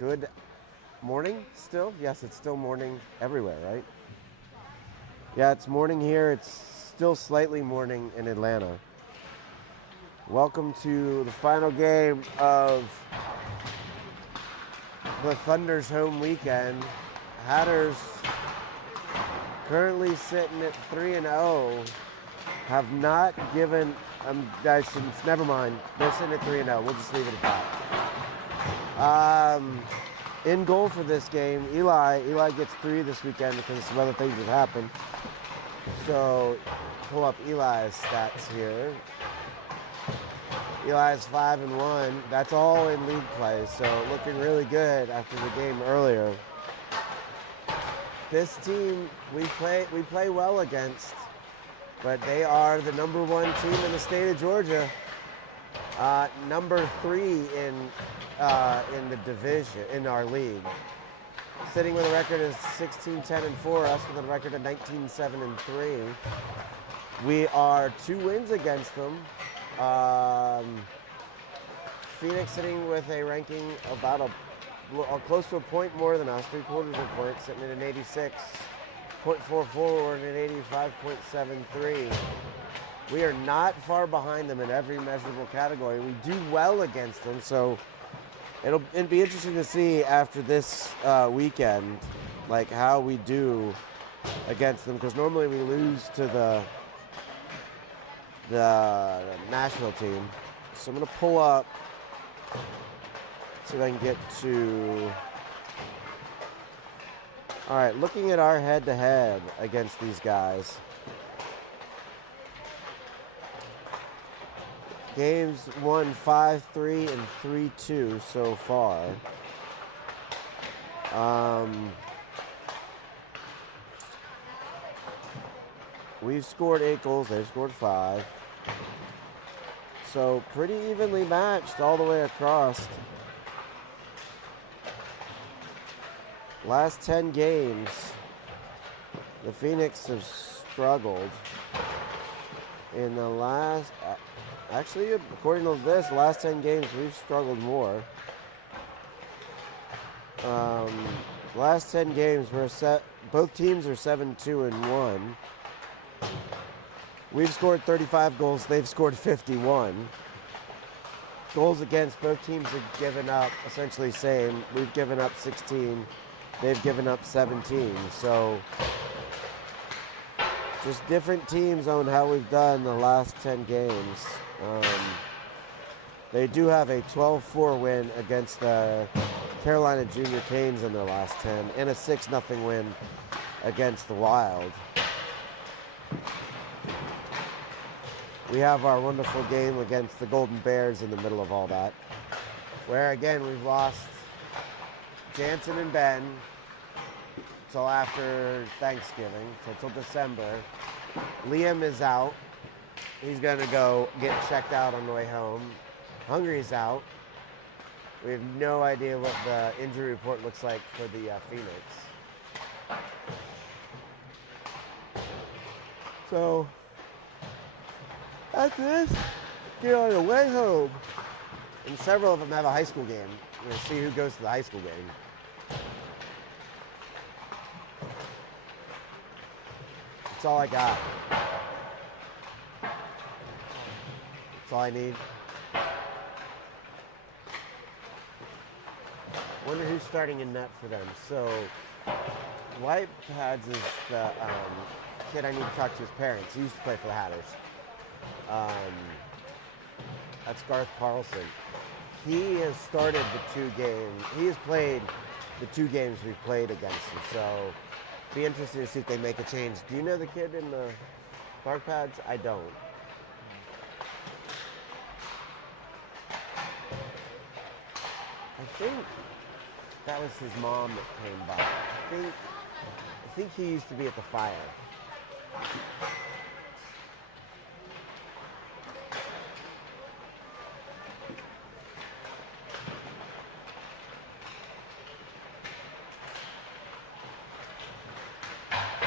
Good morning still? Yes, it's still morning everywhere, right? Yeah, it's morning here. It's still slightly morning in Atlanta. Welcome to the final game of the Thunder's home weekend. Hatters currently sitting at 3-0. Have not given, never mind. They're sitting at 3-0. We'll just leave it at that. In goal for this game, Eli gets 3 this weekend because some other things have happened. So pull up Eli's stats here. Eli's 5-1. That's all in league play, so looking really good after the game earlier. This team we play well against, but they are the number 1 team in the state of Georgia. Number 3 in the division, in our league. Sitting with a record of 16-10-4, us with a record of 19-7-3. We are 2 wins against them. Phoenix sitting with a ranking about close to a point more than us, 3/4 of a point, sitting at an 86.44 and an 85.73. We are not far behind them in every measurable category. We do well against them, so it'll be interesting to see after this weekend, like how we do against them, because normally we lose to the Nashville team. So I'm gonna pull up, see if I can get to. All right, looking at our head-to-head against these guys. Games won 5-3 and 3-2 so far. We've scored 8 goals. They've scored 5. So pretty evenly matched all the way across. Last 10 games, the Phoenix have struggled. In the last... Actually, according to this, the last 10 games, we've struggled more. Last 10 games, both teams are 7-2-1. We've scored 35 goals. They've scored 51. Goals against both teams have given up essentially same. We've given up 16. They've given up 17. So just different teams on how we've done the last 10 games. They do have a 12-4 win against the Carolina Junior Canes in their last 10 and a 6-0 win against the Wild. We have our wonderful game against the Golden Bears in the middle of all that, where again we've lost Jansen and Ben until after Thanksgiving, so until December. Liam is out. He's going to go get checked out on the way home. Hungry's out. We have no idea what the injury report looks like for the Phoenix. So after this, get on the way home. And several of them have a high school game. We're going to see who goes to the high school game. That's all I got. That's all I need. Wonder who's starting in net for them. So, White Pads is the kid I need to talk to his parents. He used to play for the Hatters. That's Garth Carlson. He has started the 2 games. He has played the 2 games we've played against him. So, be interested to see if they make a change. Do you know the kid in the Dark Pads? I don't. I think that was his mom that came by. I think he used to be at the fire.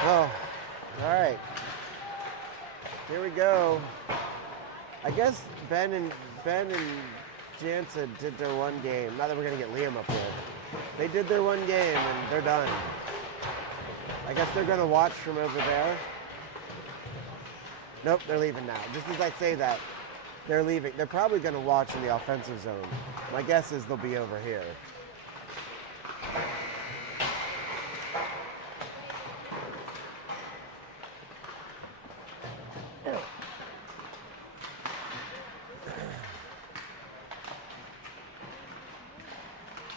Oh, all right. Here we go. I guess Ben and Jansen did their 1 game. Not that we're going to get Liam up here. They did their one game and they're done. I guess they're gonna watch from over there. Nope, they're leaving now. Just as I say that, they're leaving. They're probably gonna watch in the offensive zone. My guess is they'll be over here.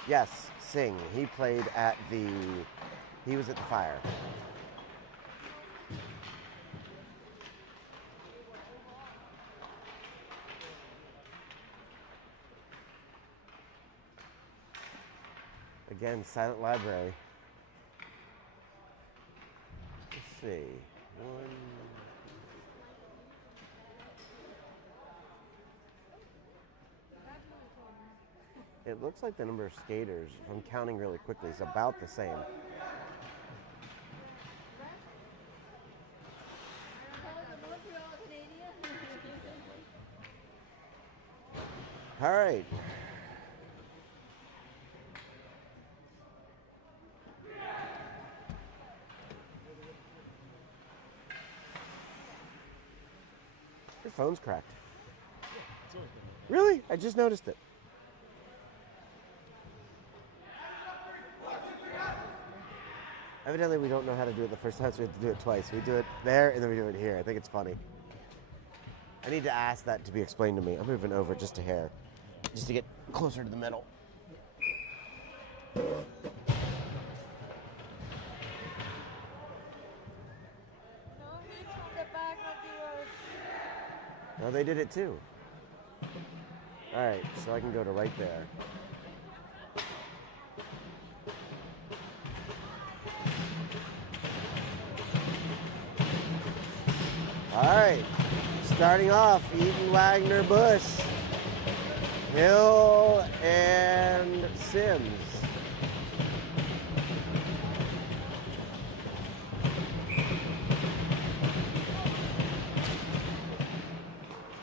Yes, Singh. He was at the Fire. Again, Silent Library. Let's see. It looks like the number of skaters, if I'm counting really quickly, is about the same. All right. Your phone's cracked. Really? I just noticed it. Evidently, we don't know how to do it the first time, so we have to do it twice. We do it there, and then we do it here. I think it's funny. I need to ask that to be explained to me. I'm moving over just a hair, just to get closer to the middle. No, they did it too. All right, so I can go to right there. All right, starting off, Eaton, Wagner, Bush, Hill, and Sims.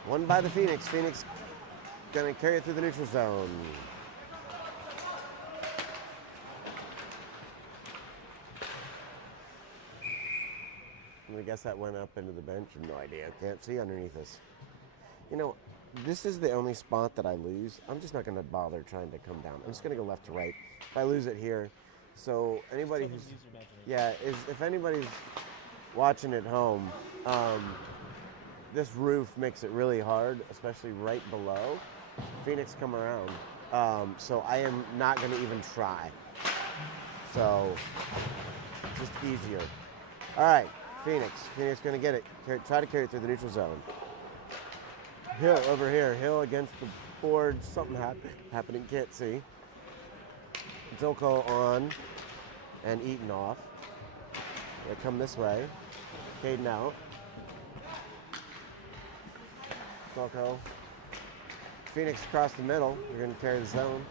Won by the Phoenix. Phoenix gonna carry it through the neutral zone. I guess that went up into the bench. No idea. Can't see underneath us. You know, this is the only spot that I lose. I'm just not going to bother trying to come down. I'm just going to go left to right. If I lose it here, so anybody who's if anybody's watching at home, this roof makes it really hard, especially right below. Phoenix come around, so I am not going to even try. So just easier. All right. Phoenix going to get it. Try to carry it through the neutral zone. Hill over here. Hill against the board. Something happening. Can't see. Zilko on and Eaton off. They come this way. Caden out. Zilko. Phoenix across the middle. They're going to carry the zone.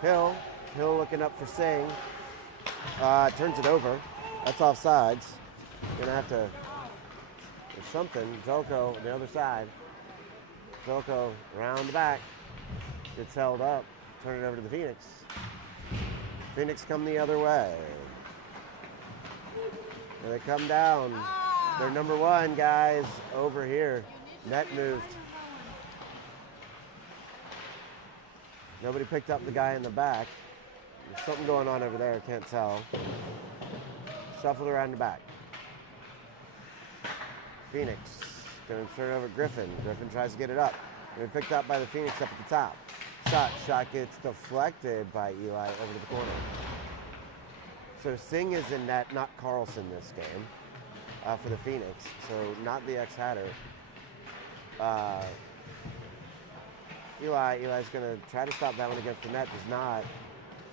Hill looking up for Singh. Turns it over. That's offsides. Gonna have to. There's something. Zilko on the other side. Zilko around the back. Gets held up. Turn it over to the Phoenix. Phoenix come the other way. And they come down. They're number one, guys. Over here. Net moved. Nobody picked up the guy in the back. There's something going on over there, can't tell. Shuffled around the back. Phoenix gonna turn over Griffin. Griffin tries to get it up. Gonna be picked up by the Phoenix up at the top. Shot gets deflected by Eli over to the corner. So Singh is in net, not Carlson this game for the Phoenix. So not the ex-Hatter. Eli's gonna try to stop that one against the net. Does not.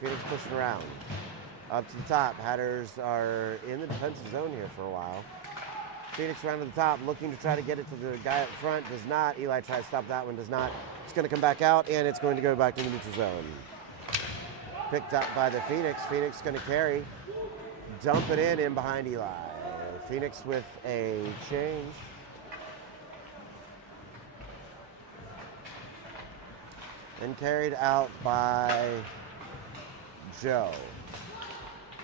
Phoenix pushing around. Up to the top. Hatters are in the defensive zone here for a while. Phoenix around to the top, looking to try to get it to the guy up front. Does not. Eli tries to stop that one. Does not. It's going to come back out, and it's going to go back to the neutral zone. Picked up by the Phoenix. Phoenix going to carry. Dump it in behind Eli. Phoenix with a change. and carried out by Joe.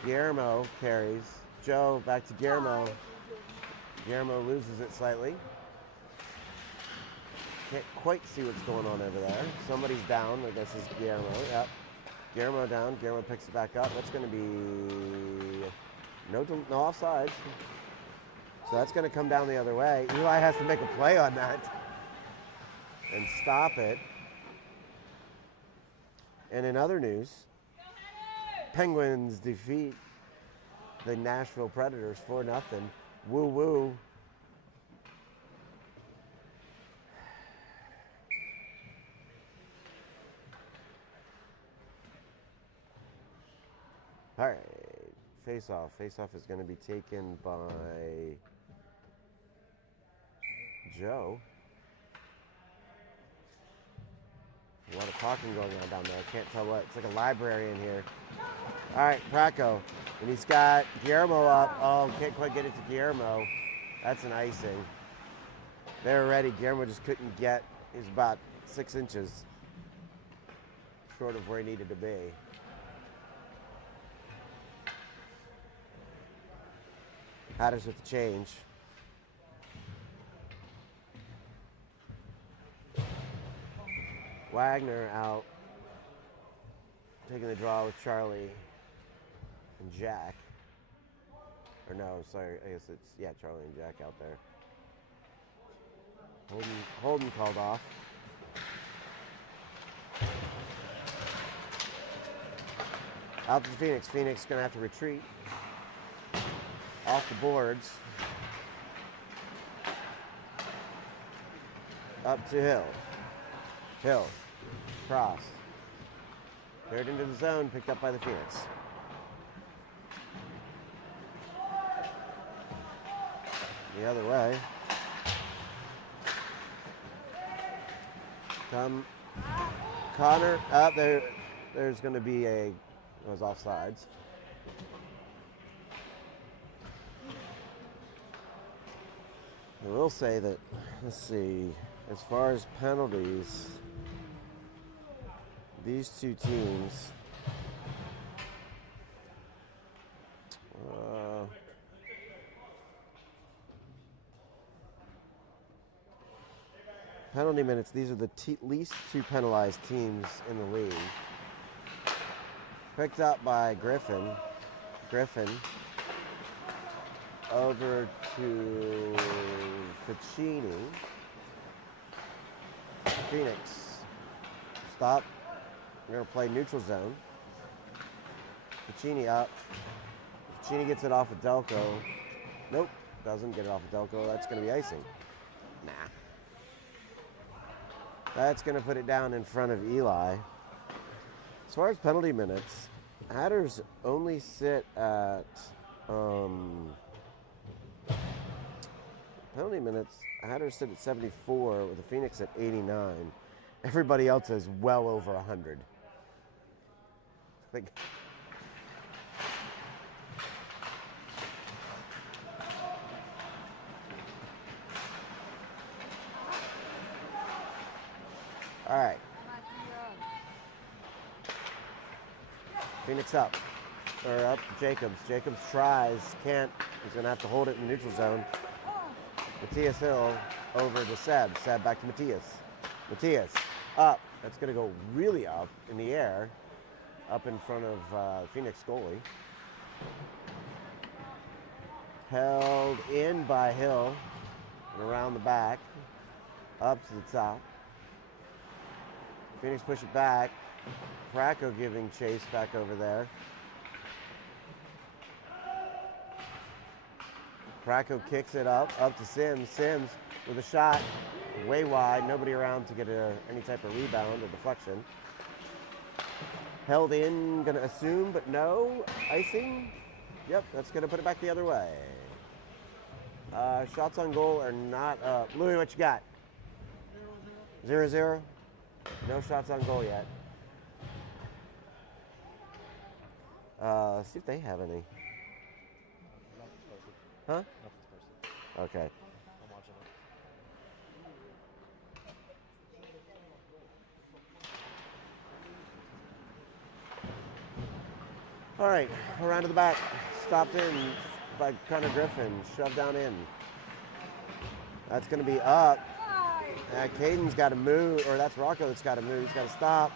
Guillermo carries. Joe back to Guillermo. Guillermo loses it slightly. Can't quite see what's going on over there. Somebody's down. I guess it's Guillermo. Yep. Guillermo down. Guillermo picks it back up. That's going to be no offsides. So that's going to come down the other way. Eli has to make a play on that and stop it. And in other news, Penguins defeat the Nashville Predators 4-0. Woo woo. All right, face-off. Face-off is going to be taken by Joe. A lot of talking going on down there. I can't tell what. It's like a library in here. All right, Praco. And he's got Guillermo up. Oh, can't quite get it to Guillermo. That's an icing. They were ready. Guillermo just couldn't get. He's about 6 inches short of where he needed to be. Hatters with the change. Wagner out, taking the draw with Charlie and Jack. Or no, sorry, I guess it's, yeah, Charlie and Jack out there. Holden called off. Out to Phoenix. Phoenix going to have to retreat. Off the boards. Up to Hill. Hill. Cross. Cleared into the zone, picked up by the Phoenix. The other way. Come. Connor. Up there. There's going to be it was offsides. I will say that, let's see, as far as penalties, these two teams, penalty minutes, these are the least two penalized teams in the league. Picked up by Griffin. Griffin over to Ficini. Phoenix. Stop. We're going to play neutral zone. Ficini up. Ficini gets it off of Delco. Nope. Doesn't get it off of Delco. That's going to be icing. Nah. That's going to put it down in front of Eli. As far as penalty minutes, Hatters only sit at penalty minutes. Hatters sit at 74 with the Phoenix at 89. Everybody else is well over 100. Like, all right. Phoenix up. Or up Jacobs. Jacobs tries, can't. He's going to have to hold it in the neutral zone. Matthias Hill over to Seb. Seb back to Matthias. Matthias up. That's going to go really up in the air. Up in front of Phoenix goalie. Held in by Hill. And around the back. Up to the top. Phoenix push it back. Praco giving chase back over there. Praco kicks it up to Sims. Sims with a shot way wide. Nobody around to get any type of rebound or deflection. Held in, gonna assume, but no. Icing. Yep, that's gonna put it back the other way. Shots on goal are not up. Louis, what you got? 0-0? No shots on goal yet. Let's see if they have any. Huh? Okay. I'm watching it. All right, around to the back. Stopped in by Connor Griffin. Shoved down in. That's going to be up. Caden's got to move, or that's Rocco that's got to move. He's got to stop.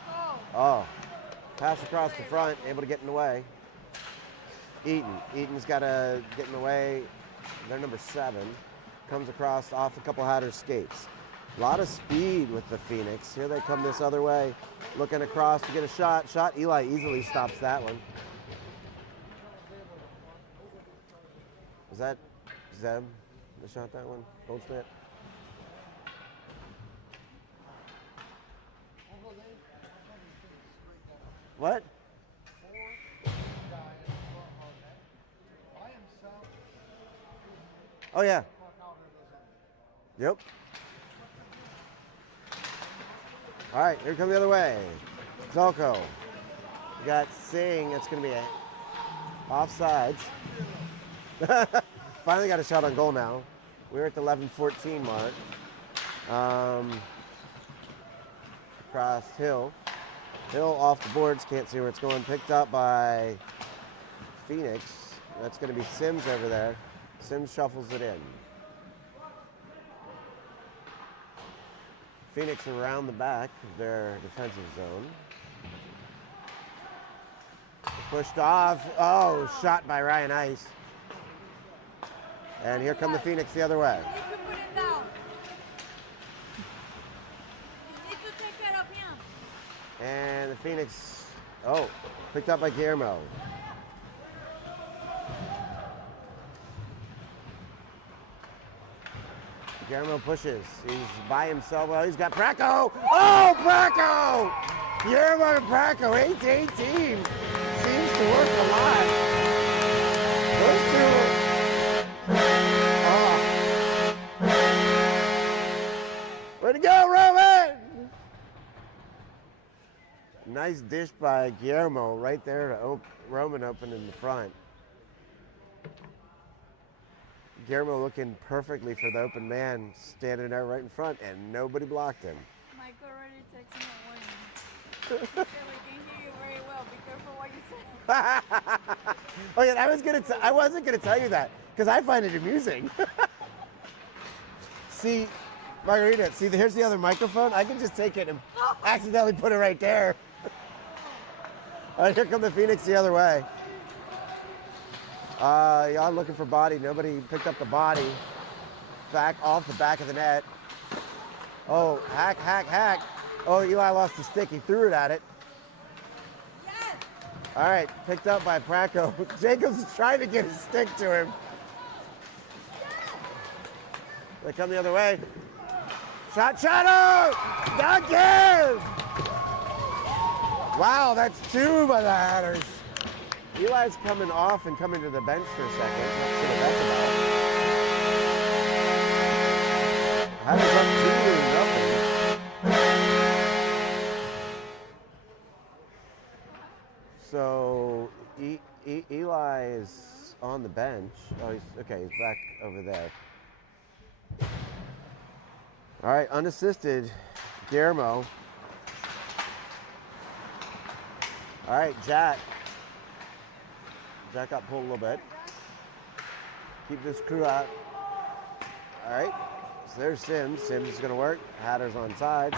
Oh, pass across the front, able to get in the way. Eaton's got to get in the way. They're number 7. Comes across off a couple Hatters skates. A lot of speed with the Phoenix. Here they come this other way. Looking across to get a shot. Eli easily stops that one. Is that Zeb that shot that one? Goldsmith? What? Oh, yeah. Yep. All right, here come the other way. Zolko. We got Singh. That's going to be offsides. Finally got a shot on goal now. We're at the 11-14 mark. Across Hill. Hill off the boards. Can't see where it's going. Picked up by Phoenix. That's going to be Sims over there. Sims shuffles it in. Phoenix around the back of their defensive zone. Pushed off. Oh, shot by Ryan Ice. And here come the Phoenix the other way. You need to put it down. You need to take care of him. And the Phoenix, picked up by Guillermo. Guillermo pushes. He's by himself. Well, he's got Bracco. Oh, Bracco! Guillermo and Bracco, 8-8 team. Seems to work a lot. Those two. Way to go, Roman! Nice dish by Guillermo right there to Roman open in the front. Guillermo looking perfectly for the open man, standing there right in front, and nobody blocked him. Mike already texted me a warning. He said we can hear you very well. Be careful what you say. Oh yeah, I wasn't gonna tell you that because I find it amusing. See, Margarita, here's the other microphone. I can just take it and accidentally put it right there. All right, here come the Phoenix the other way. Y'all looking for body. Nobody picked up the body. Back off the back of the net. Oh, hack. Oh, Eli lost the stick. He threw it at it. Yes. All right, picked up by Bracco. Jacobs is trying to get his stick to him. They come the other way. Shot out! Duncan! Wow, that's 2 by the Hatters. Eli's coming off and coming to the bench for a second. Not sure what that's about. Hatters up 2-0. So Eli is on the bench. Oh, he's back over there. All right, unassisted, Guillermo. All right, Jack. Jack got pulled a little bit. Keep this crew out. All right, so there's Sims. Sims is gonna work. Hatters on sides.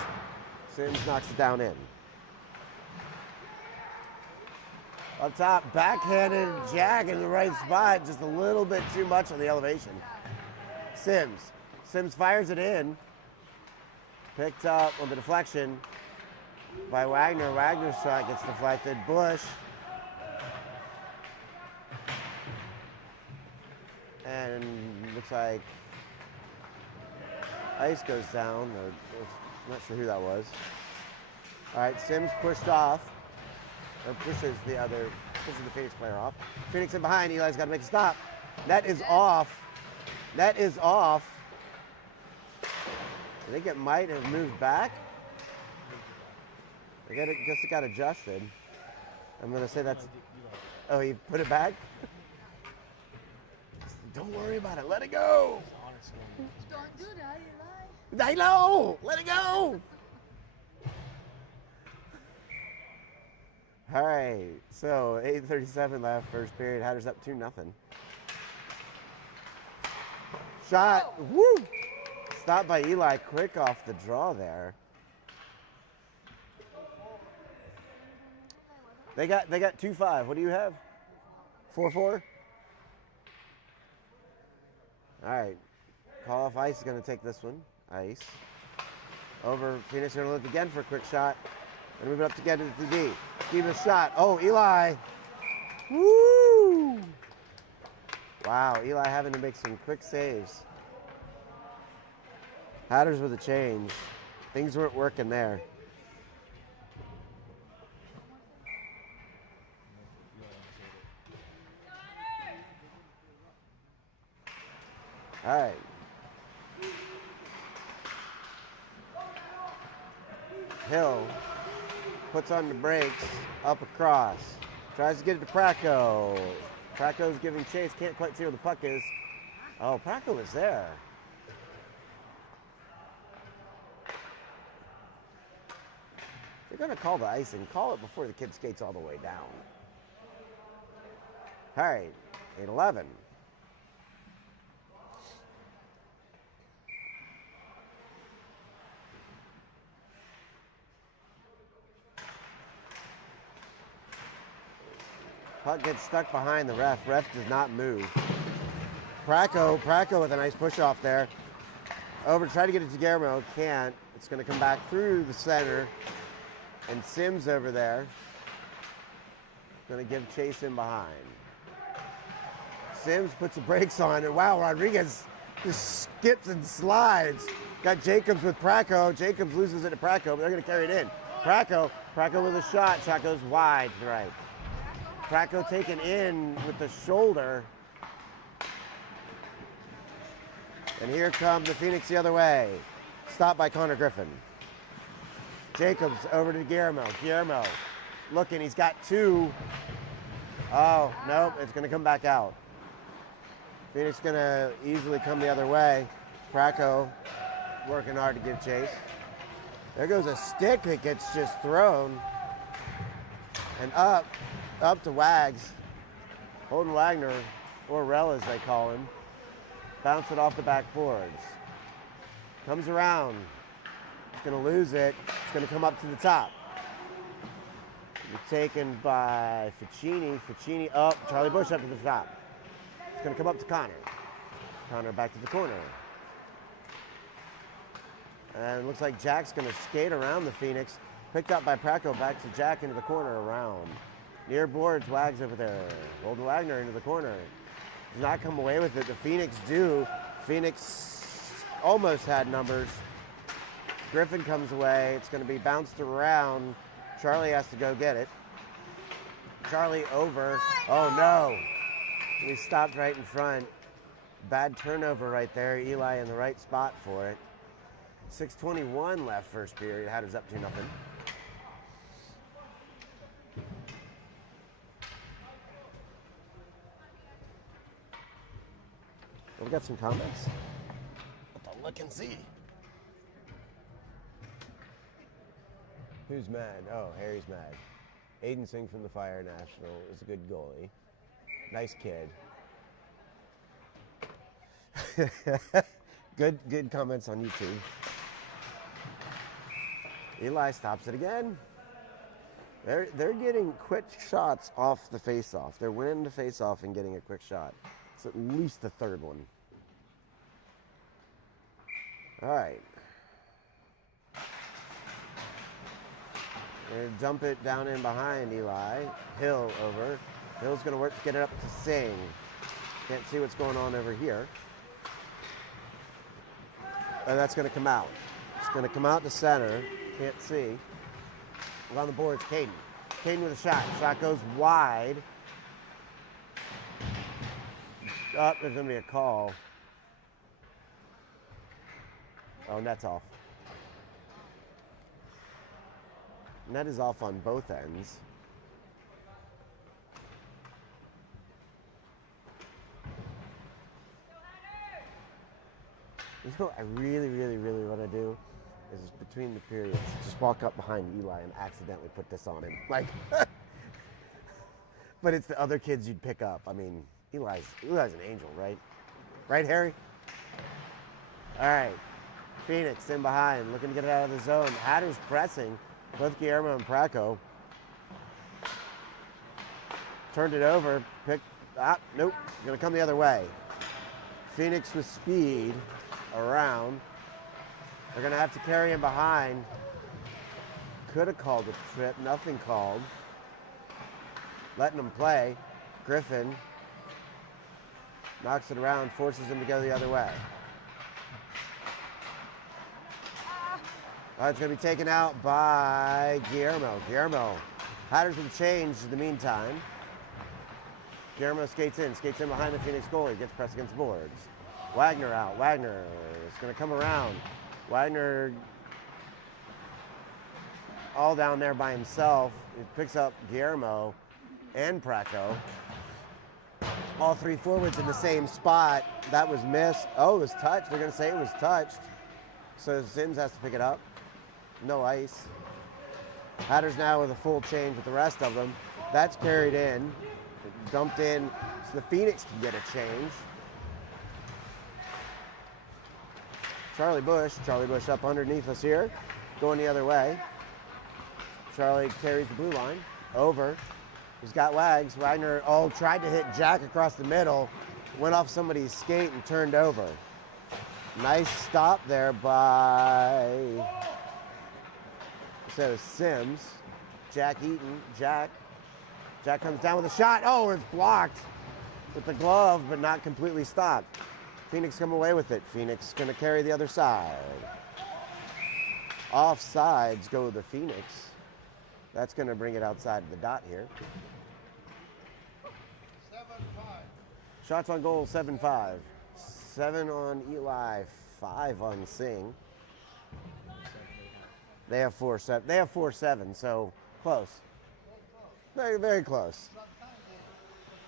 Sims knocks it down in. Up top, backhanded Jack in the right spot. Just a little bit too much on the elevation. Sims fires it in. Picked up on the deflection by Wagner. Wagner's shot gets deflected. Bush. And looks like Ice goes down. I'm not sure who that was. All right, Sims pushed off. Or pushes the Phoenix player off. Phoenix in behind. Eli's got to make a stop. That is off. I think it might have moved back. I guess it got adjusted. I'm going to say that's... Oh, he put it back? Don't worry about it. Let it go. Don't do that, Eli. I know. Let it go. All right, so 8:37 left, first period. Hatters up 2-0. Shot, woo! Stopped by Eli, quick off the draw there. They got 2-5. What do you have? 4-4. All right, call off Ice is going to take this one. Ice over. Phoenix going to look again for a quick shot and move it up to get it to D. Keep a shot. Oh, Eli. Woo! Wow, Eli having to make some quick saves. Hatters with a change. Things weren't working there. All right. Hill puts on the brakes, up across. Tries to get it to Praco. Praco's giving chase, can't quite see where the puck is. Oh, Praco is there. If you're going to call the icing, call it before the kid skates all the way down. All right, 8-11. Puck gets stuck behind the ref. Ref does not move. Praco with a nice push off there. Over, try to get it to Guillermo. Can't. It's going to come back through the center. And Sims over there. Going to give chase in behind. Sims puts the brakes on. And wow, Rodriguez just skips and slides. Got Jacobs with Praco. Jacobs loses it to Praco, but they're going to carry it in. Praco with a shot. Shot goes wide to the right. Praco taken in with the shoulder. And here comes the Phoenix the other way. Stopped by Connor Griffin. Jacobs over to Guillermo. Guillermo looking, he's got two. Oh, nope, it's gonna come back out. Phoenix gonna easily come the other way. Praco working hard to give chase. There goes a stick that gets just thrown. And up to Wags. Holden Wagner, or Rel as they call him. Bounce it off the backboards. Comes around. He's going to lose it. It's going to come up to the top. Taken by Ficini. Ficini up. Charlie Bush up to the top. It's going to come up to Connor. Connor back to the corner. And it looks like Jack's going to skate around the Phoenix. Picked up by Praco, back to Jack into the corner around. Near boards, Wags over there. Holden Wagner into the corner. Does not come away with it. The Phoenix do. Phoenix almost had numbers. Griffin comes away. It's going to be bounced around. Charlie has to go get it. Charlie over. Oh no. He stopped right in front. Bad turnover right there. Eli in the right spot for it. 6:21 left first period. Hatters up 2-0. We got some comments. I'll look and see. Who's mad? Oh, Harry's mad. Aiden Singh from the Fire National is a good goalie. Nice kid. Good comments on YouTube. Eli stops it again. They're getting quick shots off the face-off. They're winning the face-off and getting a quick shot. It's at least the third one. All right. And dump it down in behind Eli. Hill over. Hill's going to work to get it up to Singh. Can't see what's going on over here. And that's going to come out. It's going to come out to center. Can't see. On the boards, Caden. Caden with a shot. Shot goes wide. Oh, there's going to be a call. Oh, net's off. Net is off on both ends. You know what I really, really, really want to do is between the periods, just walk up behind Eli and accidentally put this on him. Like, But it's the other kids you'd pick up. I mean, Eli's an angel, right? Right, Harry? All right. Phoenix in behind, looking to get it out of the zone. Hatters pressing, both Guillermo and Praco. Turned it over, nope, gonna come the other way. Phoenix with speed around. They're gonna have to carry him behind. Could have called a trip, nothing called. Letting him play. Griffin knocks it around, forces him to go the other way. It's going to be taken out by Guillermo. Guillermo. Hatters with a change in the meantime. Guillermo skates in behind the Phoenix goalie, gets pressed against the boards. Wagner out. Wagner is going to come around. Wagner all down there by himself. He picks up Guillermo and Praco. All three forwards in the same spot. That was missed. Oh, it was touched. They're going to say it was touched. So Sims has to pick it up. No ice. Hatters now with a full change with the rest of them. That's carried in. Dumped in so the Phoenix can get a change. Charlie Bush up underneath us here. Going the other way. Charlie carries the blue line. Over. He's got Wags. Wagner tried to hit Jack across the middle. Went off somebody's skate and turned over. Nice stop there by Sims. Jack Eaton. Jack comes down with a shot. Oh, it's blocked with the glove, but not completely stopped. Phoenix come away with it. Phoenix going to carry the other side. Offsides go the Phoenix. That's going to bring it outside of the dot here. 7-5. Shots on goal, 7-5. 7 on Eli, 5 on Singh. They have 4-7. They have 4-7, so close. Very, very close. Sometimes it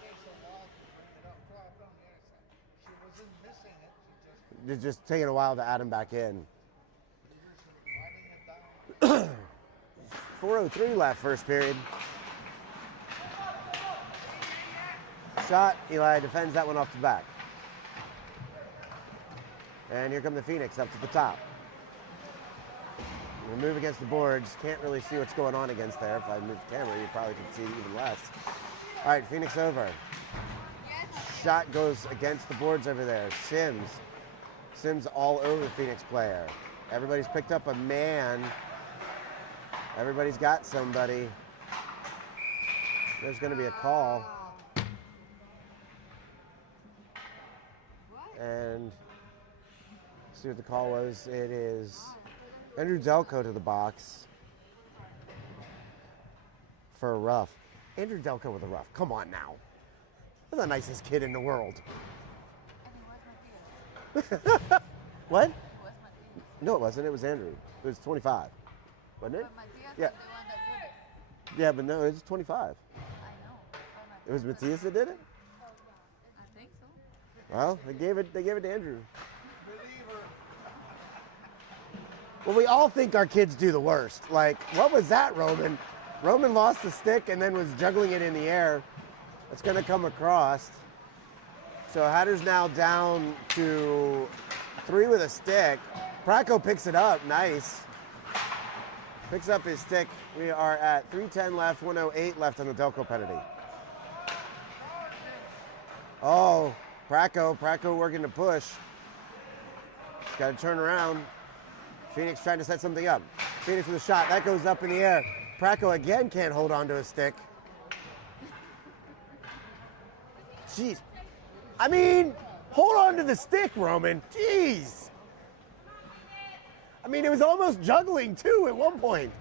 takes a while to bring it up. Drop on the other side. She wasn't missing it. She just It's just taking a while to add him back in. writing it down. 4:03 left, first period. Shot, Eli defends that one off the back. And here come the Phoenix up to the top. We move against the boards. Can't really see what's going on against there. If I move the camera, you probably could see even less. All right, Phoenix over. Shot goes against the boards over there. Sims all over the Phoenix player. Everybody's picked up a man. Everybody's got somebody. There's going to be a call. And see what the call was. It is Andrew Delco to the box for a rough. Andrew Delco with a rough. Come on now. That's the nicest kid in the world. What? No, it wasn't. It was Andrew. It was 25. Wasn't it? Yeah. Yeah, but no, it was 25. I know. It was Matthias that did it? I think so. Well, they gave it to Andrew. Believer. Well, we all think our kids do the worst. Like, what was that, Roman? Roman lost the stick and then was juggling it in the air. It's going to come across. So Hatters now down to 3 with a stick. Praco picks it up. Nice. Picks up his stick. We are at 3:10 left, 1:08 left on the Delco penalty. Oh, Praco working to push. He's got to turn around. Phoenix trying to set something up. Phoenix with a shot. That goes up in the air. Praco again can't hold on to his stick. Jeez. I mean, hold on to the stick, Roman. Jeez. I mean, it was almost juggling, too, at one point.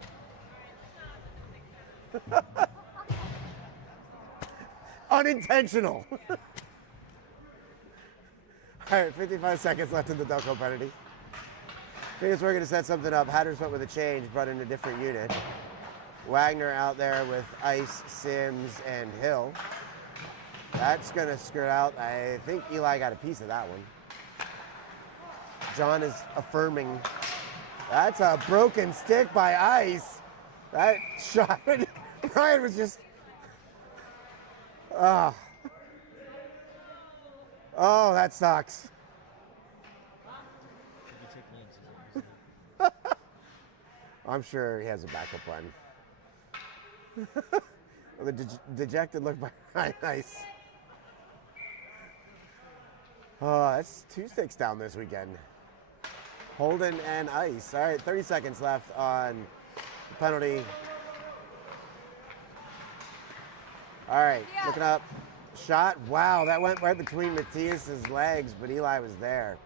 Unintentional. All right, 55 seconds left in the Delco penalty. Phoenix we're going to set something up. Hatters went with a change, brought in a different unit. Wagner out there with Ice, Sims, and Hill. That's going to skirt out. I think Eli got a piece of that one. John is affirming. That's a broken stick by Ice. That shot, Ryan was just... Oh. Oh, that sucks. I'm sure he has a backup plan. The dejected look behind ice. Oh, that's 2 sticks down this weekend. Holden and ice. All right, 30 seconds left on the penalty. All right, Yeah. looking up. Shot. Wow, that went right between Matthias's legs, but Eli was there.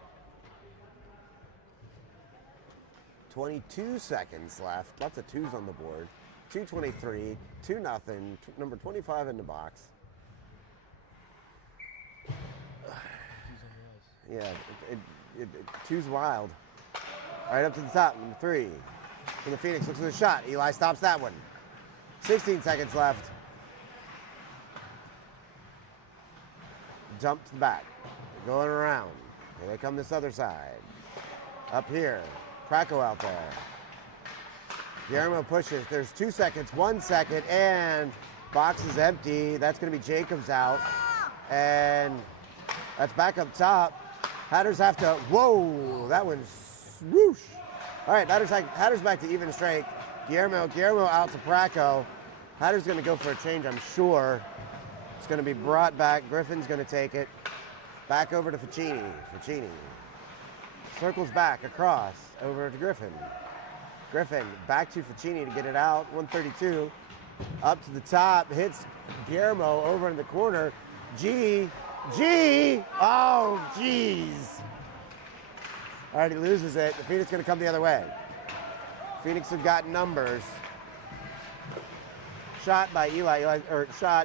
22 seconds left. Lots of twos on the board. 2:23, 2-0. Number 25 in the box. Yeah, two's wild. All right, up to the top. Number 3. For the Phoenix, looks for the shot. Eli stops that one. 16 seconds left. Dump to the back. They're going around. Here they come this other side. Up here. Krakow out there. Guillermo pushes. There's 2 seconds, 1 second, and box is empty. That's going to be Jacobs out. And that's back up top. Hatters have to, whoa, that one's swoosh. All right, Hatters back to even strength. Guillermo out to Praco. Hatters going to go for a change, I'm sure. It's going to be brought back. Griffin's going to take it. Back over to Ficini. Circles back across over to Griffin. Griffin back to Ficini to get it out. 132. Up to the top. Hits Guillermo over in the corner. G. Oh, jeez. All right, he loses it. The Phoenix going to come the other way. Phoenix have got numbers. Shot by Eli.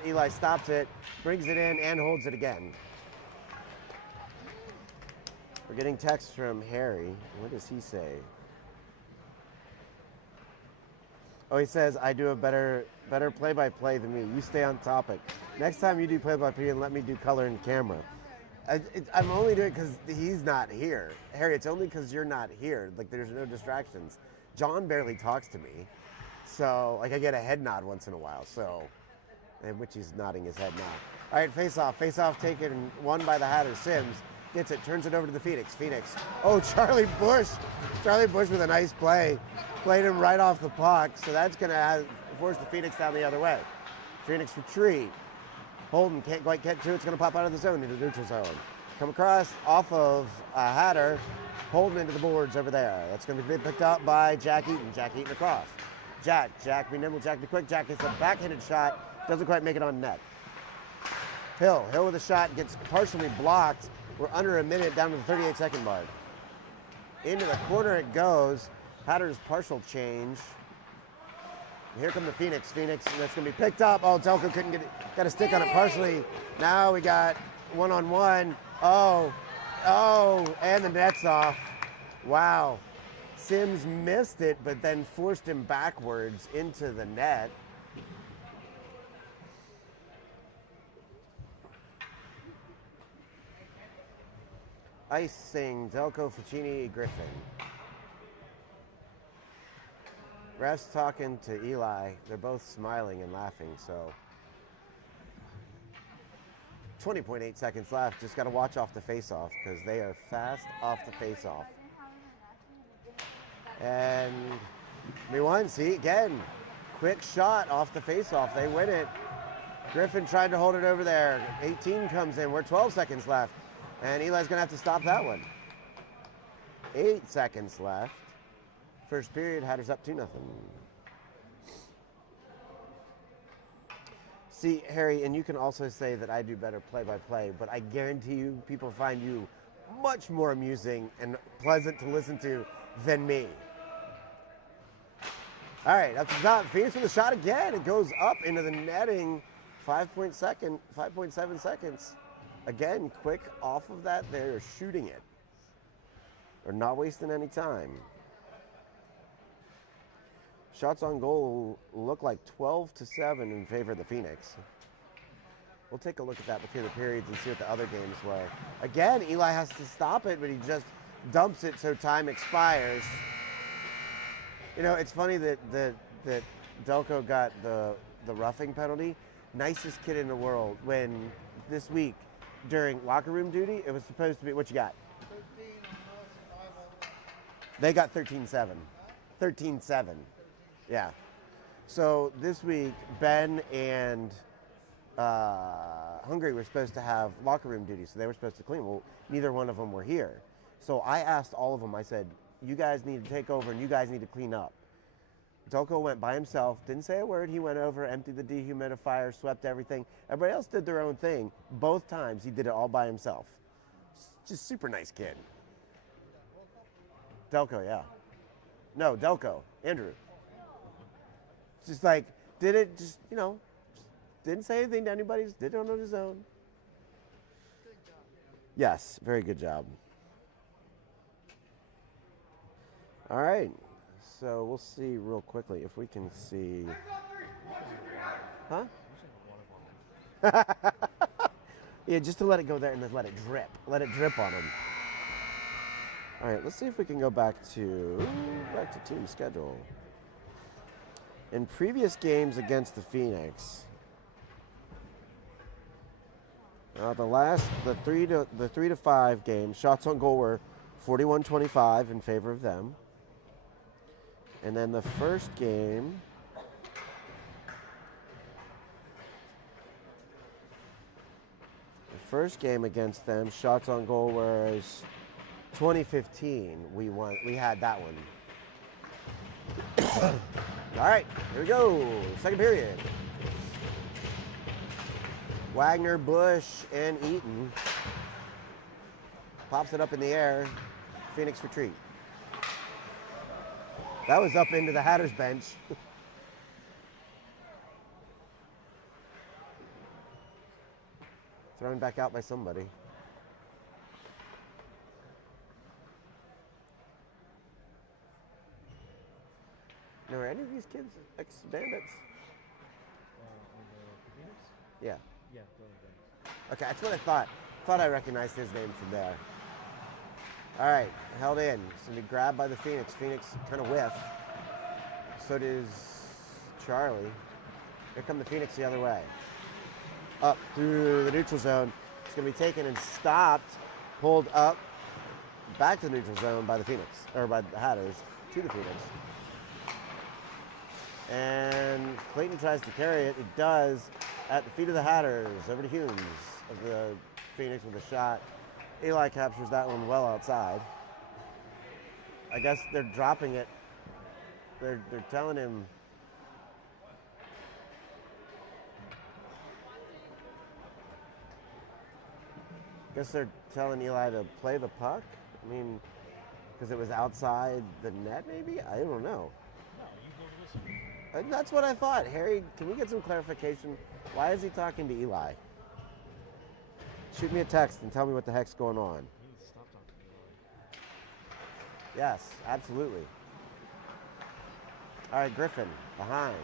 Eli stops it, brings it in, and holds it again. We're getting text from Harry. What does he say? Oh, he says, I do a better play-by-play than me. You stay on topic. Next time you do play-by-play and let me do color and camera. I'm only doing it because he's not here. Harry, it's only because you're not here. Like, there's no distractions. John barely talks to me. So, like, I get a head nod once in a while. So, and which he's nodding his head now. All right, face-off. Face-off taken, won by the Hatter. Sims gets it, turns it over to the Phoenix. Oh, Charlie Bush. Charlie Bush with a nice play. Played him right off the puck. So that's going to force the Phoenix down the other way. Phoenix retreat. Holden can't quite get to it. It's going to pop out of the zone into the neutral zone. Come across off of Hatter. Holden into the boards over there. That's going to be picked up by Jack Eaton. Jack Eaton across. Jack be nimble, Jack be quick. Jack gets a backhanded shot. Doesn't quite make it on net. Hill with a shot. Gets partially blocked. We're under a minute down to the 38-second mark. Into the corner it goes. Hatter's partial change. Here come the Phoenix. That's going to be picked up. Oh, Delco couldn't get it. Got a stick on it partially. Now we got one-on-one. Oh, and the net's off. Wow. Sims missed it, but then forced him backwards into the net. Icing, Delco, Ficini, Griffin. Ref's talking to Eli. They're both smiling and laughing, so. 20.8 seconds left. Just got to watch off the face-off because they are fast off the face-off. And we won. See, again, quick shot off the face-off. They win it. Griffin tried to hold it over there. 18 comes in. We're 12 seconds left. And Eli's going to have to stop that one. 8 seconds left. First period, Hatters up 2-0. See, Harry, and you can also say that I do better play-by-play, but I guarantee you people find you much more amusing and pleasant to listen to than me. All right, up to the top. Phoenix with a shot again. It goes up into the netting. 5.7 seconds. Again, quick off of that. They're shooting it. They're not wasting any time. Shots on goal look like 12-7 in favor of the Phoenix. We'll take a look at that between the periods and see what the other games were. Again, Eli has to stop it, but he just dumps it so time expires. You know, it's funny that Delco got the roughing penalty. nicest kid in the world when this week during locker room duty, it was supposed to be, what you got? 13 on us, 5 on them. They got 13-7. 13-7. Yeah. So this week, Ben and Hungary were supposed to have locker room duty, so they were supposed to clean. Well, neither one of them were here. So I asked all of them, I said, you guys need to take over and you guys need to clean up. Delco went by himself, didn't say a word. He went over, emptied the dehumidifier, swept everything. Everybody else did their own thing. Both times he did it all by himself. Just super nice kid. Delco, yeah. No, Delco, Andrew. Just like, did it just, you know, just didn't say anything to anybody, just did it on his own. Good job. Yes, very good job. All right, so we'll see real quickly if we can see. Huh? Yeah, just to let it go there and then let it drip. Let it drip on him. All right, let's see if we can go back to team schedule. In previous games against the Phoenix, the 3-5 game, shots on goal were 41-25 in favor of them. And then the first game, against them, shots on goal was 2015. We won. We had that one. All right, here we go. Second period. Wagner, Bush, and Eaton. Pops it up in the air. Phoenix retreat. That was up into the Hatters bench. Thrown back out by somebody. Now, are any of these kids ex-Bandits? Yeah. Yeah, Okay, that's what I thought. Thought I recognized his name from there. All right, held in. So he grabbed by the Phoenix. Phoenix kind of whiffed. So does Charlie. Here come the Phoenix the other way. Up through the neutral zone. It's going to be taken and stopped. Pulled up. Back to the neutral zone by the Phoenix. Or by the Hatters to the Phoenix. And Clayton tries to carry it. It does at the feet of the Hatters. Over to Humes of the Phoenix with a shot. Eli captures that one well outside. I guess they're dropping it. They're telling him. I guess they're telling Eli to play the puck. I mean, because it was outside the net, maybe? I don't know. That's what I thought. Harry, can we get some clarification? Why is he talking to Eli? Shoot me a text and tell me what the heck's going on. You need to stop talking to Eli. Yes, absolutely. All right, Griffin, behind.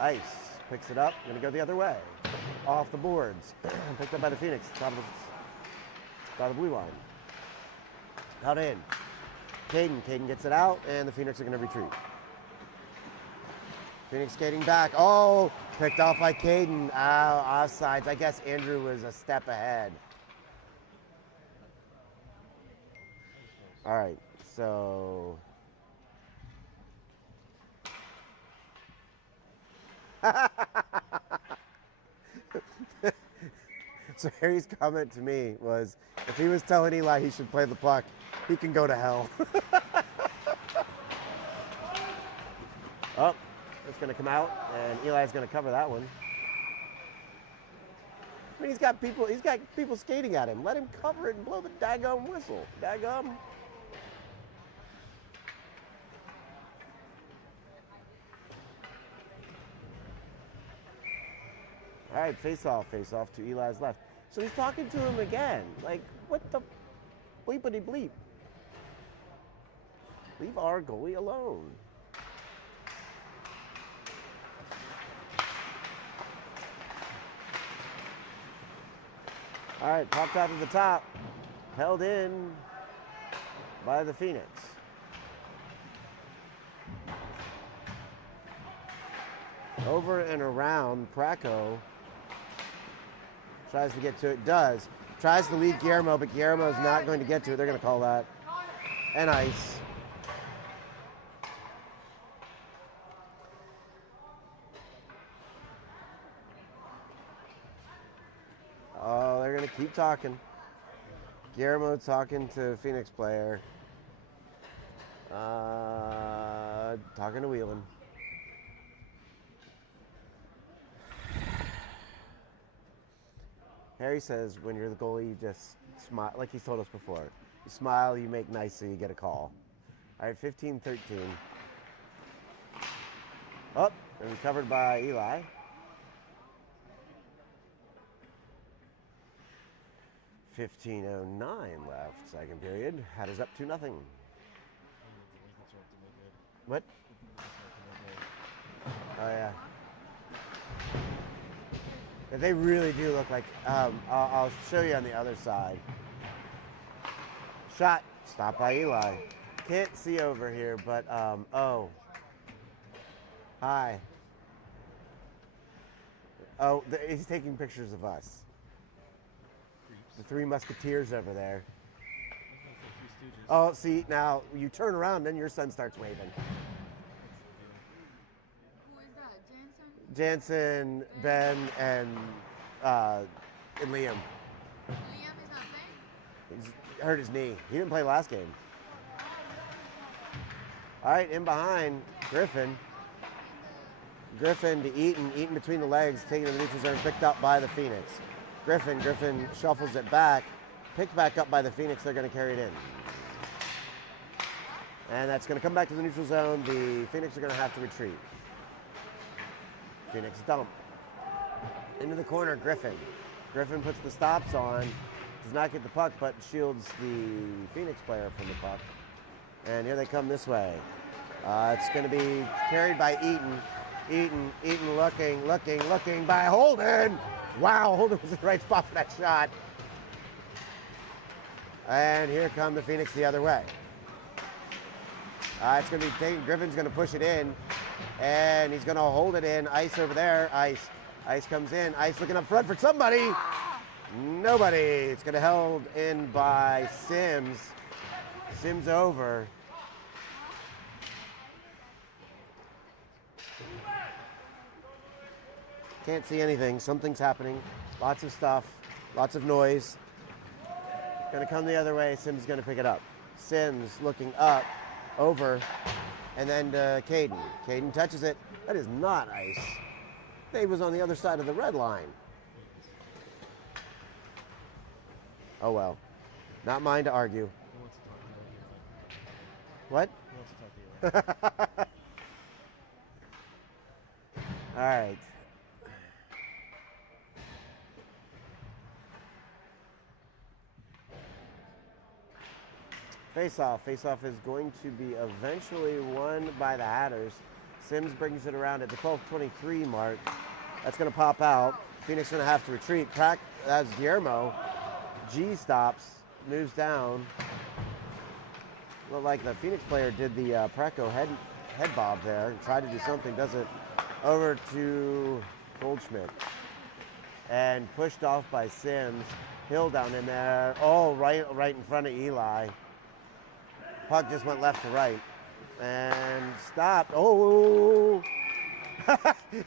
Ice, picks it up, gonna go the other way. Off the boards, picked up by the Phoenix, top of the blue line. Out in. Caden gets it out, and the Phoenix are gonna retreat. Phoenix skating back. Oh, picked off by Caden. Offsides. I guess Andrew was a step ahead. All right, so. So Harry's comment to me was, if he was telling Eli he should play the puck, he can go to hell. Oh. It's going to come out, and Eli's going to cover that one. I mean, he's got people skating at him. Let him cover it and blow the daggum whistle. Daggum. All right, face off to Eli's left. So he's talking to him again. Like, what the bleepity bleep? Leave our goalie alone. All right, popped out to the top, held in by the Phoenix. Over and around. Praco tries to get to it. Does. Tries to lead Guillermo, but Guillermo's not going to get to it. They're going to call that. And ice. Oh, they're going to keep talking. Guillermo talking to Phoenix player. Talking to Whelan. Harry says when you're the goalie, you just smile, like he's told us before. You smile, you make nice, so you get a call. All right, 15-13. Oh, and recovered by Eli. $15:09 left, second period. Hatters up 2-0. What? Oh, yeah. They really do look like, I'll show you on the other side. Shot, stopped by Eli. Can't see over here, but, oh. Hi. Oh, he's taking pictures of us. The Three Musketeers over there. Oh, see, now you turn around, then your son starts waving. Who is that? Jansen? Jansen, Ben, and Liam. Liam is not playing? He's hurt his knee. He didn't play last game. All right, in behind, Griffin. Griffin to Eaton. Eaton between the legs, taking to the neutral zone, picked up by the Phoenix. Griffin shuffles it back, picked back up by the Phoenix. They're going to carry it in. And that's going to come back to the neutral zone. The Phoenix are going to have to retreat. Phoenix dump. Into the corner, Griffin. Griffin puts the stops on, does not get the puck, but shields the Phoenix player from the puck. And here they come this way. It's going to be carried by Eaton. Eaton looking by Holden. Wow, Holden was in the right spot for that shot. And here come the Phoenix the other way. It's going to be taken. Griffin's going to push it in, and he's going to hold it in. Ice over there. Ice comes in. Ice looking up front for somebody. Nobody. It's going to held in by Sims. Sims over. Can't see anything. Something's happening. Lots of stuff. Lots of noise. Going to come the other way. Sims is going to pick it up. Sims looking up, over, and then to Caden. Caden touches it. That is not ice. They was on the other side of the red line. Oh well. Not mine to argue. What? All right. Face-off. Face-off is going to be eventually won by the Hatters. Sims brings it around at the 12:23 mark. That's going to pop out. Phoenix going to have to retreat. That's Guillermo. G stops, moves down. Looked like the Phoenix player did the Preco head bob there and tried to do something. Does it over to Goldschmidt. And pushed off by Sims. Hill down in there. Oh, right in front of Eli. Puck just went left to right and stopped. Oh,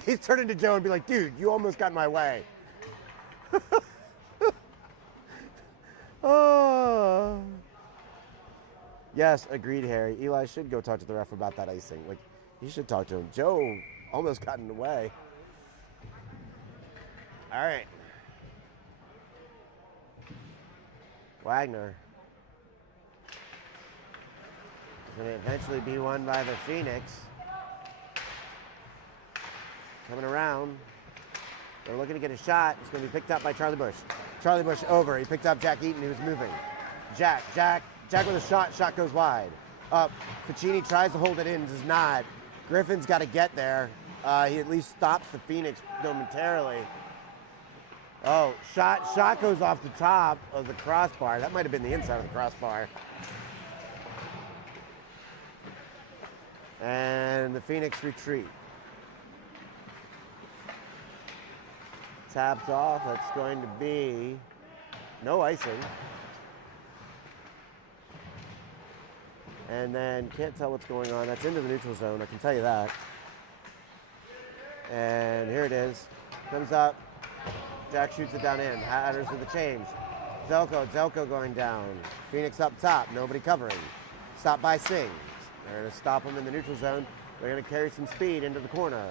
he's turning to Joe and be like, dude, you almost got in my way. Oh. Yes, agreed, Harry. Eli should go talk to the ref about that icing. Like, he should talk to him. Joe almost got in the way. All right. Wagner. Going to eventually be won by the Phoenix. Coming around. They're looking to get a shot. It's going to be picked up by Charlie Bush. Charlie Bush over. He picked up Jack Eaton, who was moving. Jack with a shot. Shot goes wide. Up. Ficini tries to hold it in. Does not. Griffin's got to get there. He at least stops the Phoenix momentarily. Oh, shot goes off the top of the crossbar. That might have been the inside of the crossbar. And the Phoenix retreat. tapped off. That's going to be no icing. And then can't tell what's going on. That's into the neutral zone, I can tell you that. And here it is. Comes up. Jack shoots it down in. Hatters with the change. Zelko going down. Phoenix up top. Nobody covering. Stopped by Sings. They're going to stop him in the neutral zone. They're going to carry some speed into the corner.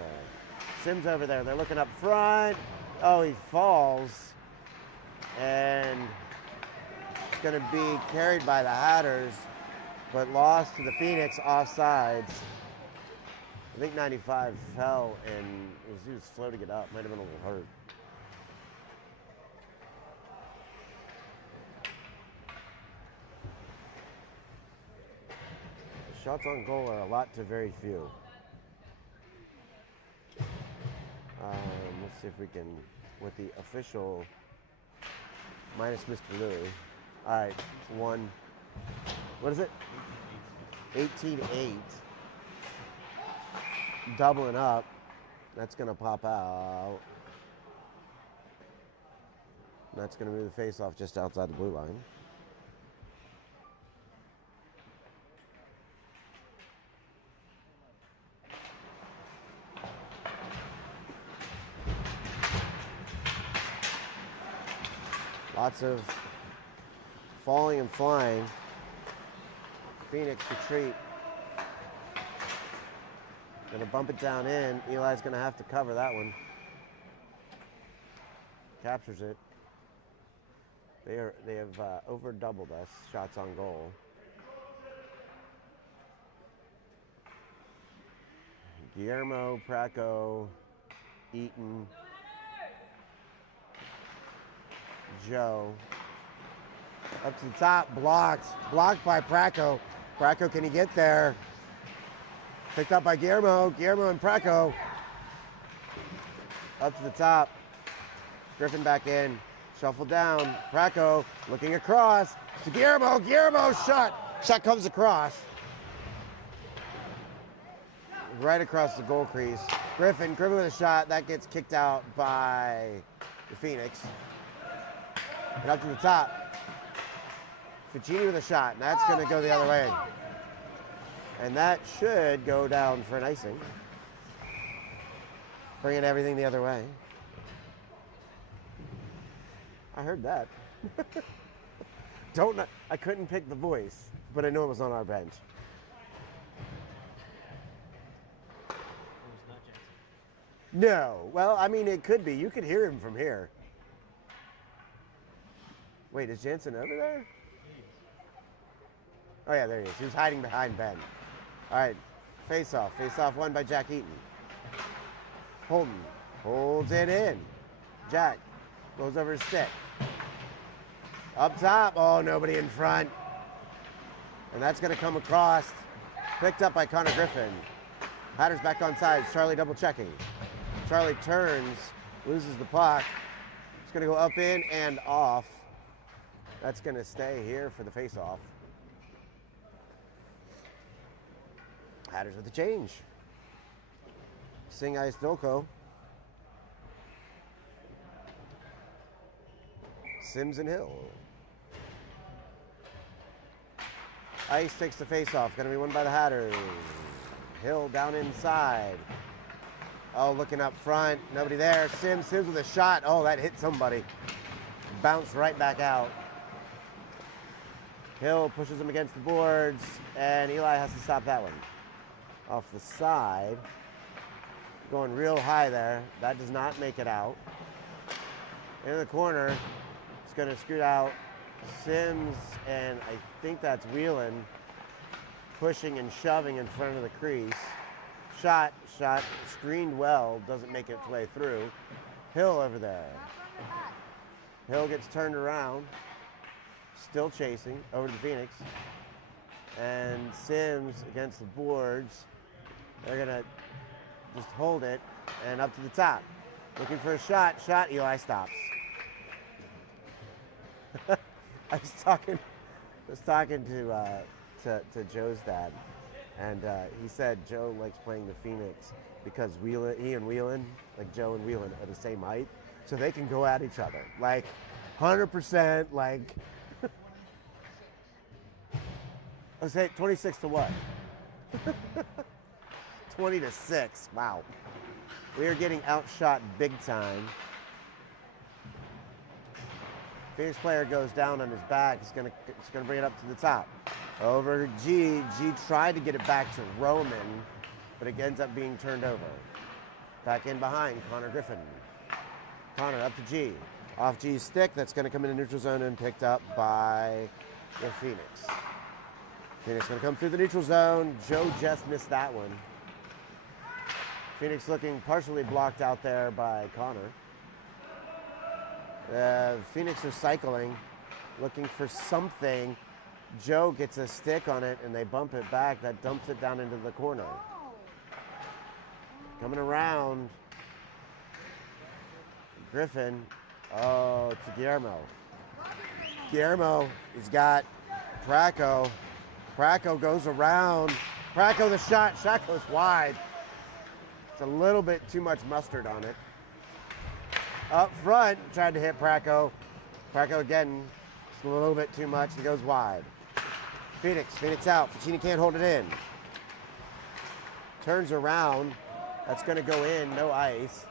Sims over there. They're looking up front. Oh, he falls. And it's going to be carried by the Hatters, but lost to the Phoenix offsides. I think 95 fell and he was floating it up. Might have been a little hurt. Shots on goal are a lot to very few. Let's see if we can, with the official minus Mr. Louis. All right, one. What is it? 18-8. Doubling up. That's going to pop out. And that's going to move the face-off just outside the blue line. Lots of falling and flying. Phoenix retreat. Gonna bump it down in. Eli's gonna have to cover that one. Captures it. They have over doubled us shots on goal. Guillermo, Praco, Eaton, Joe. Up to the top, blocked by Praco. Praco, can he get there? Picked up by Guillermo and Praco. Up to the top. Griffin back in. Shuffled down. Praco looking across to Guillermo. Guillermo shot. Shot comes across. Right across the goal crease. Griffin with a shot. That gets kicked out by the Phoenix. And up to the top. Ficini with a shot. And that's going to go the other way. And that should go down for an icing. Bringing everything the other way. I heard that. I couldn't pick the voice, but I know it was on our bench. It was not Jensen. No. Well, I mean, it could be. You could hear him from here. Wait, is Jansen over there? Oh, yeah, there he is. He was hiding behind Ben. All right, face-off. Face-off won by Jack Eaton. Holden holds it in. Jack goes over his stick. Up top. Oh, nobody in front. And that's going to come across. Picked up by Connor Griffin. Hatters back on sides. Charlie double checking. Charlie turns, loses the puck. It's going to go up in and off. That's going to stay here for the face-off. Hatters with the change. Sing Ice Dolko. Sims and Hill. Ice takes the face-off. Going to be won by the Hatters. Hill down inside. Oh, looking up front. Nobody there. Sims with a shot. Oh, that hit somebody. Bounced right back out. Hill pushes him against the boards, and Eli has to stop that one. Off the side. Going real high there. That does not make it out. In the corner. It's going to scoot out Sims, and I think that's Whelan pushing and shoving in front of the crease. Shot, screened well, doesn't make its way through. Hill over there. Hill gets turned around, still chasing over to Phoenix. And Sims against the boards. They're going to just hold it and up to the top. Looking for a shot. Eli stops. I was talking to Joe's dad, and he said Joe likes playing the Phoenix because he and Whelan, like Joe and Whelan, are the same height. so they can go at each other. Like 100%, like, let's say 26 to what? 20 to 6, wow. We are getting outshot big time. Phoenix player goes down on his back. It's gonna bring it up to the top. Over G. G tried to get it back to Roman, but it ends up being turned over. Back in behind, Connor Griffin. Connor up to G. Off G's stick, that's gonna come into neutral zone and picked up by the Phoenix. Phoenix gonna come through the neutral zone. Joe just missed that one. Phoenix looking partially blocked out there by Connor. Phoenix are cycling, looking for something. Joe gets a stick on it and they bump it back. That dumps it down into the corner. Coming around. Griffin. Oh, to Guillermo. Guillermo has got Praco. Praco goes around. Praco the shot. Shot goes wide. It's a little bit too much mustard on it. Up front, tried to hit Praco. Praco again, just a little bit too much. It goes wide. Phoenix out. Ficini can't hold it in. Turns around. That's going to go in. No ice.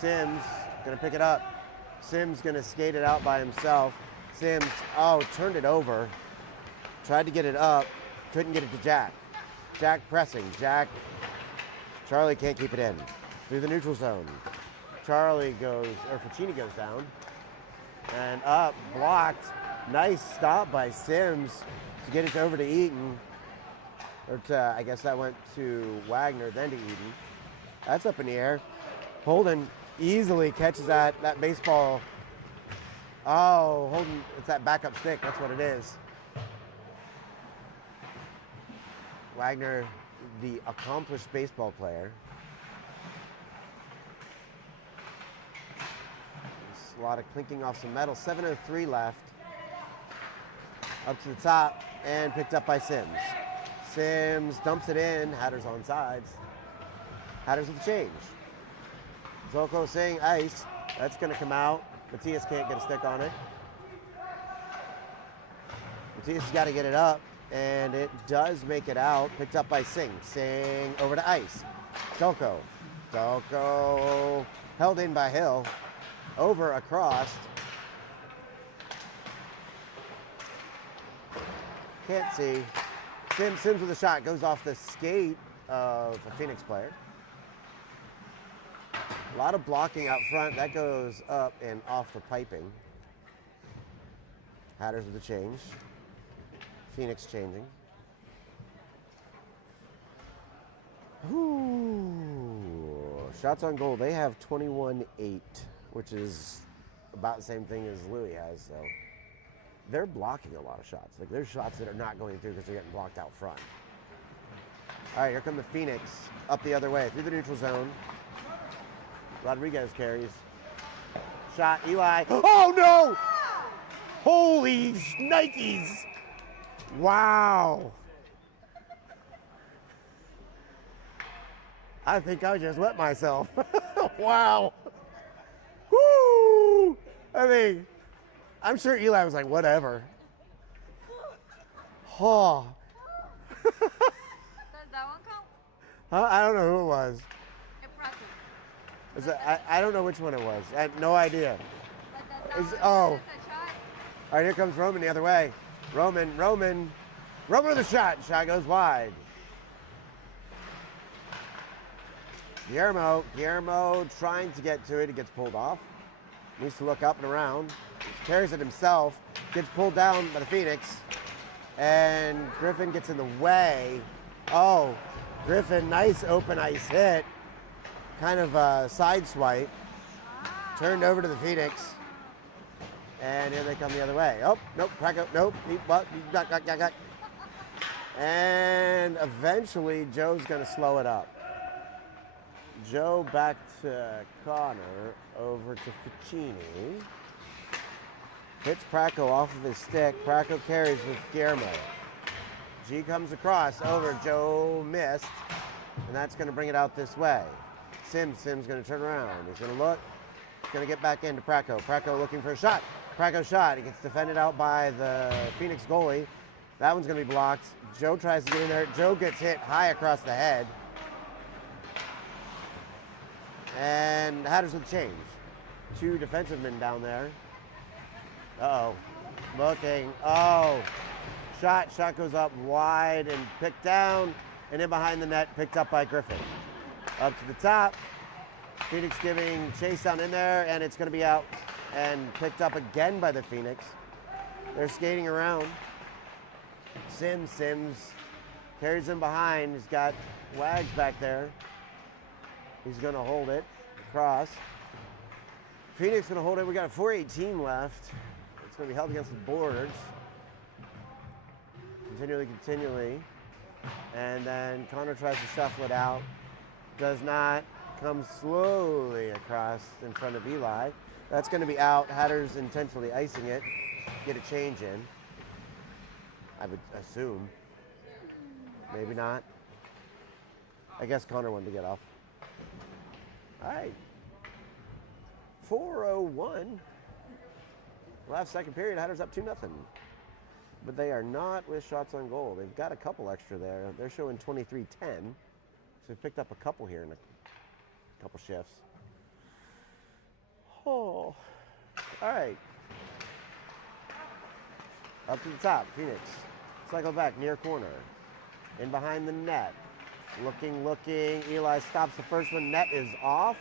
Sims going to pick it up. Sims going to skate it out by himself. Sims, oh, turned it over. Tried to get it up. Couldn't get it to Jack. Jack pressing. Charlie can't keep it in. Through the neutral zone. Charlie goes, or Ficini goes down. And up, blocked. Nice stop by Sims to get it over to Eaton. Or to, I guess that went to Wagner, then to Eaton. That's up in the air. Holden easily catches that baseball. Oh, Holden, it's that backup stick. That's what it is. Wagner, the accomplished baseball player. A lot of clinking off some metal. 7:03 left. Up to the top and picked up by Sims. Sims dumps it in. Hatters on sides. Hatters with the change. Zolko saying ice. That's going to come out. Matias can't get a stick on it. Matias has got to get it up, and it does make it out. Picked up by Singh. Singh over to ice. Zolko. Zolko held in by Hill. Over across. Can't see. Sims with a shot. Goes off the skate of a Phoenix player. A lot of blocking out front. That goes up and off the piping. Hatters with the change. Phoenix changing. Ooh. Shots on goal. They have 21-8, which is about the same thing as Louis has. So they're blocking a lot of shots. Like there's shots that are not going through because they're getting blocked out front. All right, here come the Phoenix up the other way through the neutral zone. Rodriguez carries. Shot, Eli. Oh no! Holy Nikes! Wow. I think I just wet myself. Wow. Woo! I mean, I'm sure Eli was like, whatever. Oh. Does that one count? I don't know who it was. It I don't know which one it was. I had no idea. Oh. All right, here comes Roman the other way. Roman with a shot. Shot goes wide. Guillermo trying to get to it. He gets pulled off. Needs to look up and around. He carries it himself. Gets pulled down by the Phoenix. And Griffin gets in the way. Oh, Griffin, nice open ice hit. Kind of a side swipe. Turned over to the Phoenix. And here they come the other way. Oh, nope, Praco, nope. Got. And eventually, Joe's going to slow it up. Joe back to Connor, over to Ficini. Hits Praco off of his stick. Praco carries with Guillermo. G comes across, over. Joe missed. And that's going to bring it out this way. Sims going to turn around. He's going to look. He's going to get back into Praco. Praco looking for a shot. Praco shot. He gets defended out by the Phoenix goalie. That one's going to be blocked. Joe tries to get in there. Joe gets hit high across the head. And Hatters with change. 2 defensive men down there. Uh-oh. Looking. Oh. Shot goes up wide and picked down. And in behind the net, picked up by Griffin. Up to the top. Phoenix giving chase down in there, and it's going to be out and picked up again by the Phoenix. They're skating around. Sims carries him behind. He's got Wags back there. He's going to hold it across. Phoenix going to hold it. We got a 4:18 left. It's going to be held against the boards. Continually. And then Connor tries to shuffle it out. Does not. Comes slowly across in front of Eli. That's going to be out. Hatters intentionally icing it. Get a change in. I would assume. Maybe not. I guess Connor wanted to get off. All right. 4:01. Last second period, Hatters up 2-0. But they are not with shots on goal. They've got a couple extra there. They're showing 23-10. So we've picked up a couple here in a couple shifts. Oh. All right. Up to the top, Phoenix. Cycle back, near corner. In behind the net. Looking. Eli stops the first one. Net is off.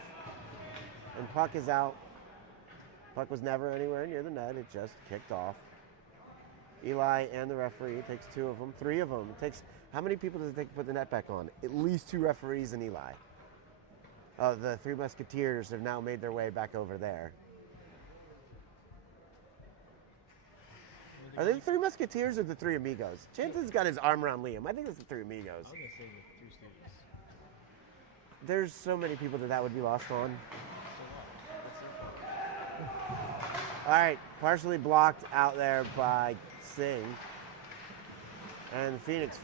And puck is out. Puck was never anywhere near the net. It just kicked off. Eli and the referee. It takes 2 of them. 3 of them. It takes, how many people does it take to put the net back on? At least 2 referees and Eli. The 3 Musketeers have now made their way back over there. Are they the 3 Musketeers or the 3 Amigos? Chanson's got his arm around Liam. I think it's the 3 Amigos. I'm going to say the 3 Stooges. There's so many people that would be lost on. All right, partially blocked out there by Singh. And Phoenix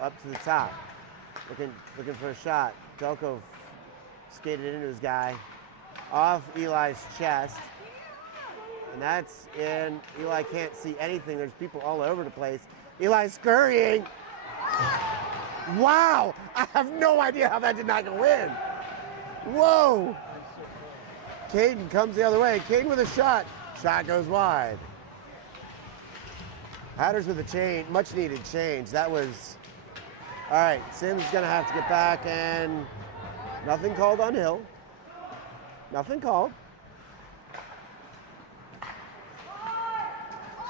up to the top. Looking for a shot. Delco skated into his guy. Off Eli's chest. And that's in. Eli can't see anything. There's people all over the place. Eli's scurrying. Wow! I have no idea how that did not go in. Whoa! Caden comes the other way. Caden with a shot. Shot goes wide. Hatters with a change, much needed change. That was, all right, Sims gonna have to get back, and nothing called on Hill. Nothing called.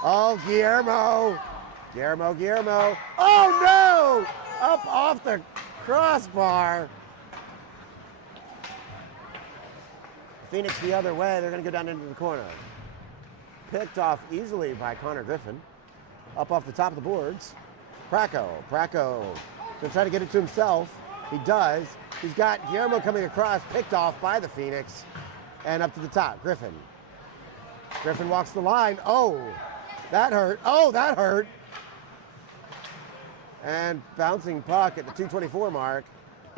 Oh, Guillermo. Oh no! Up off the crossbar. Phoenix the other way. They're going to go down into the corner. Picked off easily by Connor Griffin. Up off the top of the boards. Praco going to try to get it to himself. He does. He's got Guillermo coming across, picked off by the Phoenix. And up to the top, Griffin. Griffin walks the line. Oh, that hurt. And bouncing puck at the 2:24 mark.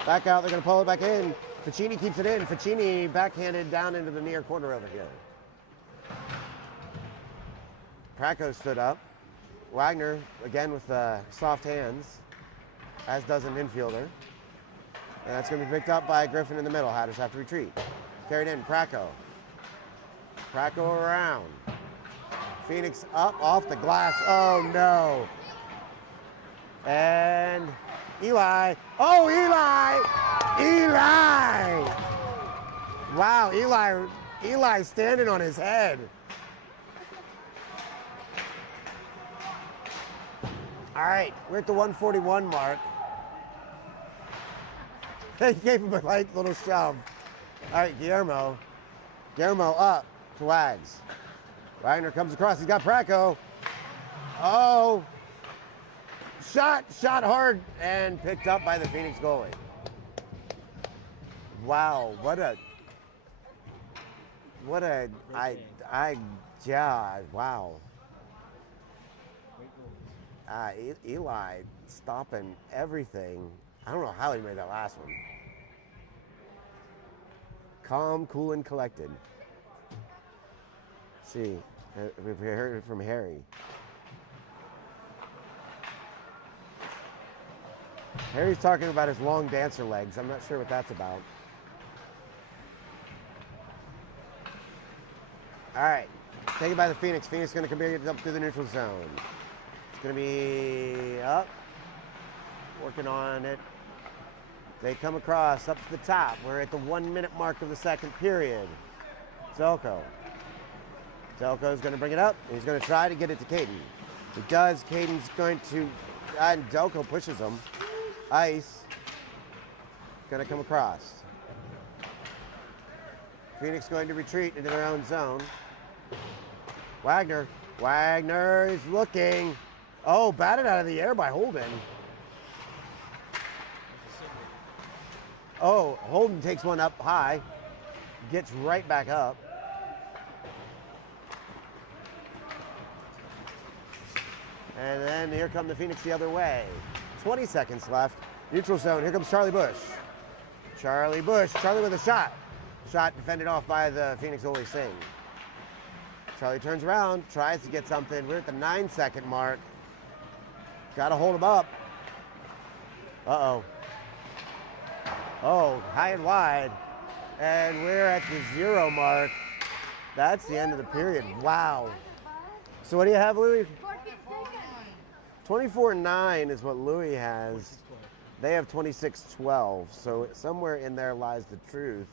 Back out, they're going to pull it back in. Ficini keeps it in. Ficini backhanded down into the near corner over here. Praco stood up. Wagner, again with soft hands, as does an infielder. And that's going to be picked up by Griffin in the middle. Hatters have to retreat. Carried in, Praco around. Phoenix up off the glass. Oh, no. And Eli. Oh, Eli! Wow, Eli standing on his head. All right, we're at the 141 mark. They gave him a light little shove. All right, Guillermo up to Wags. Wagner comes across, he's got Praco. Oh, shot hard and picked up by the Phoenix goalie. Wow, wow. Eli stopping everything. I don't know how he made that last one. calm, cool, and collected. Let's see, we've heard it from Harry. Harry's talking about his long dancer legs. I'm not sure what that's about. All right, taken by the Phoenix. Phoenix going to come up through the neutral zone. It's going to be up, working on it. They come across up to the top. We're at the 1 minute mark of the second period. Zelko. Zelko's going to bring it up. He's going to try to get it to Caden. He does. Caden's going to, and Zelko pushes him. Ice. Going to come across. Phoenix going to retreat into their own zone. Wagner. Wagner is looking. Oh, batted out of the air by Holden. Oh, Holden takes one up high. Gets right back up. And then here come the Phoenix the other way. 20 seconds left. Neutral zone. Here comes Charlie Bush. Charlie Bush. Charlie with a shot. Shot defended off by the Phoenix goalie Singh. Charlie turns around, tries to get something. We're at the 9-second mark. Got to hold him up. Uh-oh. Oh, high and wide. And we're at the 0 mark. That's the end of the period. Wow. So what do you have, Louis? 24-9 is what Louis has. They have 26-12. So somewhere in there lies the truth.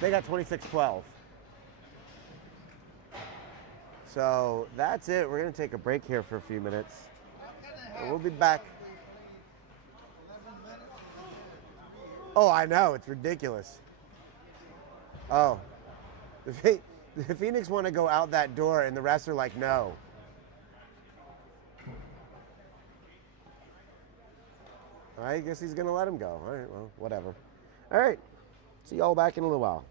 They got 26-12. So that's it. We're going to take a break here for a few minutes. And we'll be back. Oh, I know. It's ridiculous. Oh. The Phoenix want to go out that door, and the rest are like, no. I guess he's going to let him go. All right, well, whatever. All right. See y'all back in a little while.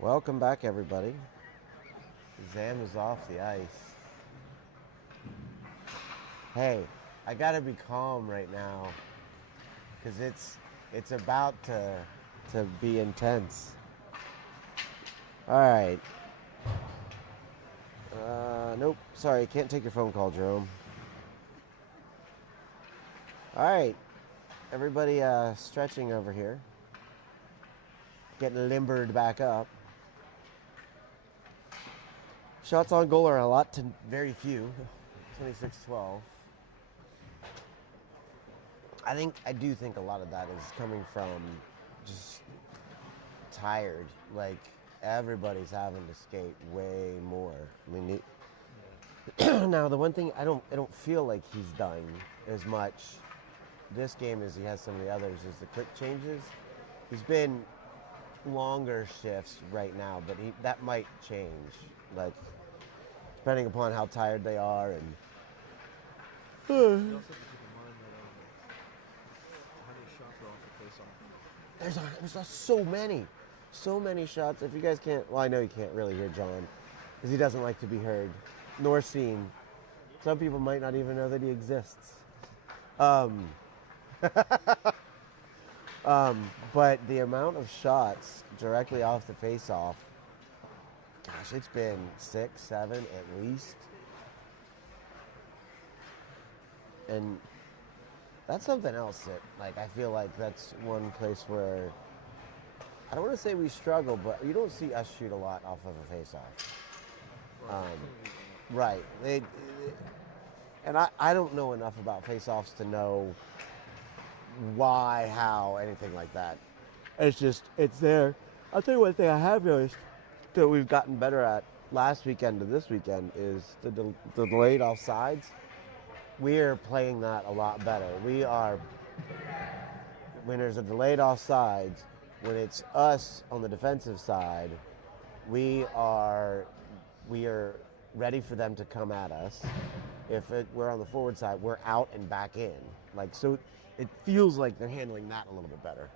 Welcome back, everybody. Zam is off the ice. Hey, I gotta be calm right now, because it's about to be intense. All right. Nope. Sorry, can't take your phone call, Jerome. All right. Everybody stretching over here. Getting limbered back up. Shots on goal are a lot to very few. 26-12. I do think a lot of that is coming from just tired. Like, everybody's having to skate way more. I mean, now the one thing I don't feel like he's done as much this game as he has some of the others is the quick changes. He's been longer shifts right now, but that might change, like depending upon how tired they are and. You also have to keep in mind that how many shots are off the face-off. There's so many shots. If you guys can't, well, I know you can't really hear John because he doesn't like to be heard nor seen. Some people might not even know that he exists. But the amount of shots directly off the face-off, gosh, it's been 6, 7 at least. And that's something else that, like, I feel like that's one place where, I don't want to say we struggle, but you don't see us shoot a lot off of a face-off. Right. And I don't know enough about face-offs to know why, how, anything like that. It's there. I'll tell you one thing I have noticed that we've gotten better at last weekend to this weekend is the delayed offsides. We're playing that a lot better. When there's a delayed offsides, when it's us on the defensive side, we are ready for them to come at us. If we're on the forward side, we're out and back in. Like, so it feels like they're handling that a little bit better.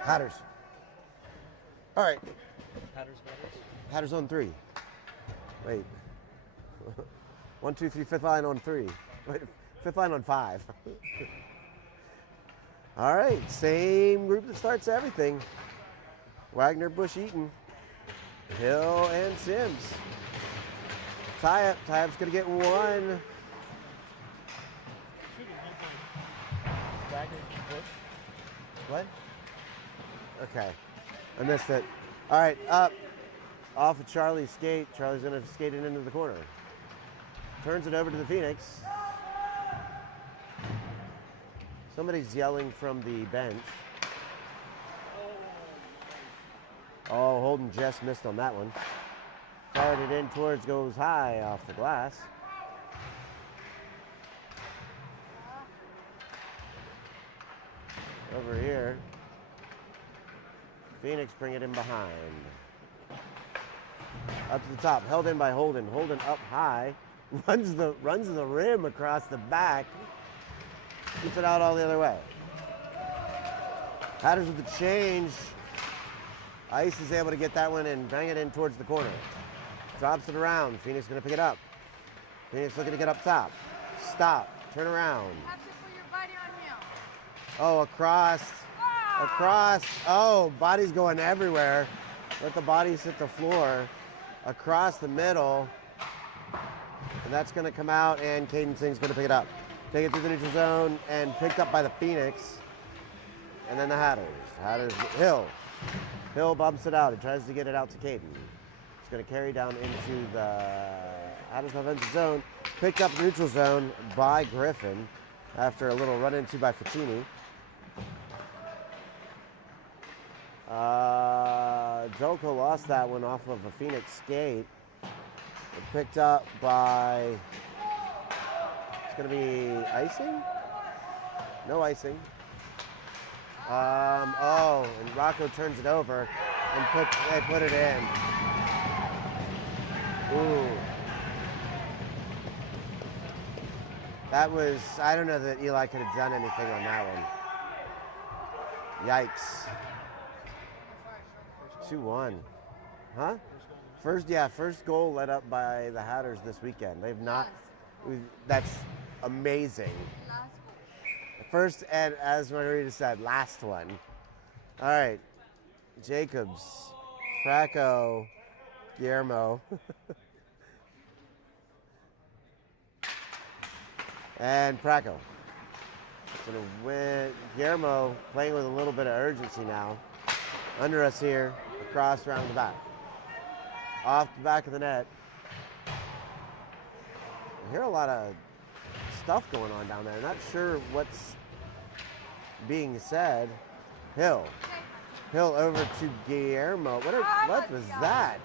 Hatters. All right. Hatters on 3. Wait. 1, 2, 3, fifth line on 3. Wait, fifth line on 5. All right, same group that starts everything. Wagner, Bush, Eaton, Hill, and Sims. Tie-up. Tie-up's going to get 1. What? Okay. I missed it. All right, up. Off of Charlie's skate. Charlie's going to skate it into the corner. Turns it over to the Phoenix. Somebody's yelling from the bench. Oh, Holden just missed on that one. Fired it in towards, goes high off the glass. Over here. Phoenix bring it in behind. Up to the top, held in by Holden. Holden up high. Runs the rim across the back. Keeps it out all the other way. Hatters with the change. Ice is able to get that one and bang it in towards the corner. Drops it around. Phoenix going to pick it up. Phoenix looking to get up top. Stop. Turn around. You have to put your body on him. Oh, across. Across. Oh, body's going everywhere. Let the bodies hit the floor. Across the middle. And that's going to come out, and Caden Singh's going to pick it up. Take it through the neutral zone, and picked up by the Phoenix. And then the Hatters. Hatters, Hill. Hill bumps it out. He tries to get it out to Caden. He's going to carry down into the Hatters offensive zone. Picked up neutral zone by Griffin after a little run into by Ficini. Joko lost that one off of a Phoenix skate. Picked up by, it's going to be icing? No icing. And Rocco turns it over and they put it in. Ooh. That was, I don't know that Eli could have done anything on that one. Yikes. 2-1. Huh? First goal led up by the Hatters this weekend. They've not. That's amazing. Last one. First, and as Margarita said, last one. All right. Jacobs, Praco, Guillermo. And Praco. Gonna win. Guillermo playing with a little bit of urgency now. Under us here, across around the back. Off the back of the net. I hear a lot of stuff going on down there. Not sure what's being said. Hill over to Guillermo. What was that?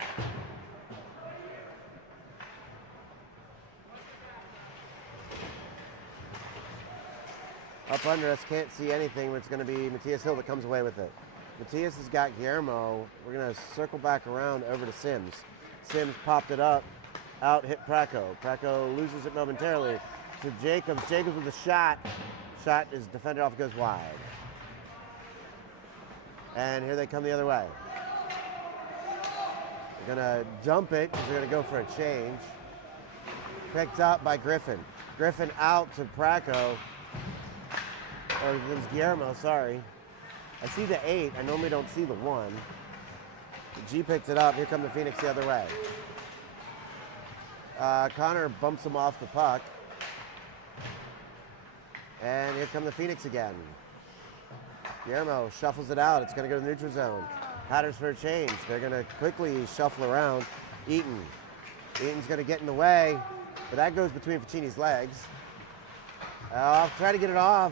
Up under us, can't see anything, but it's going to be Matthias Hill that comes away with it. Matthias has got Guillermo. We're going to circle back around over to Sims. Sims popped it up, out hit Praco. Praco loses it momentarily to Jacobs. Jacobs with a shot. Shot is defended off, goes wide. And here they come the other way. They're going to dump it because they're going to go for a change. Picked up by Griffin. Griffin out to Praco. Or it was Guillermo, sorry. I see the 8. I normally don't see the 1. G picked it up. Here come the Phoenix the other way. Connor bumps him off the puck. And here come the Phoenix again. Guillermo shuffles it out. It's going to go to the neutral zone. Hatters for a change. They're going to quickly shuffle around. Eaton's going to get in the way, but that goes between Ficini's legs. I'll try to get it off.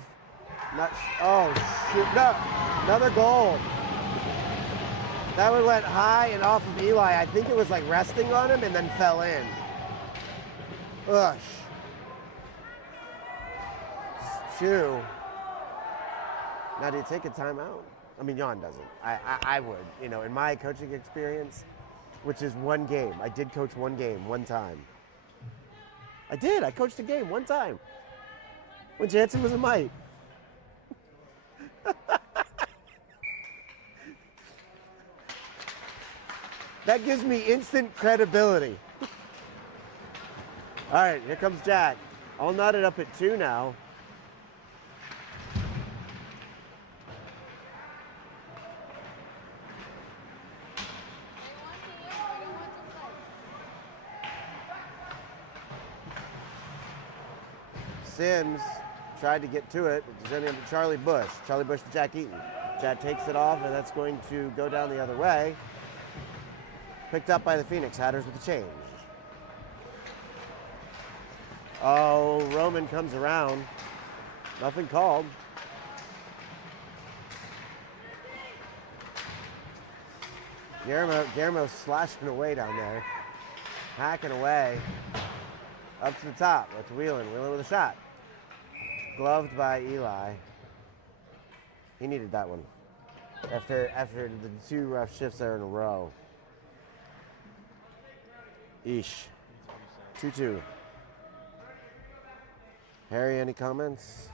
Oh, shoot. No, another goal. That one went high and off of Eli. I think it was like resting on him and then fell in. Ugh. 2. Now, do you take a timeout? I mean, Jan doesn't. I would. You know, in my coaching experience, which is one game. I did coach one game, one time. I did. I coached a game one time. When Jansen was a mite. That gives me instant credibility. All right, here comes Jack. All knotted up at 2 now. Sims tried to get to it. It's ended up to Charlie Bush. Charlie Bush to Jack Eaton. Jack takes it off, and that's going to go down the other way. Picked up by the Phoenix. Hatters with the change. Oh, Roman comes around. Nothing called. Guillermo slashing away down there. Hacking away. Up to the top. That's Wheelan. Wheelan with a shot. Gloved by Eli. He needed that one. After the 2 rough shifts there in a row. Eesh. 2-2. Harry, any comments?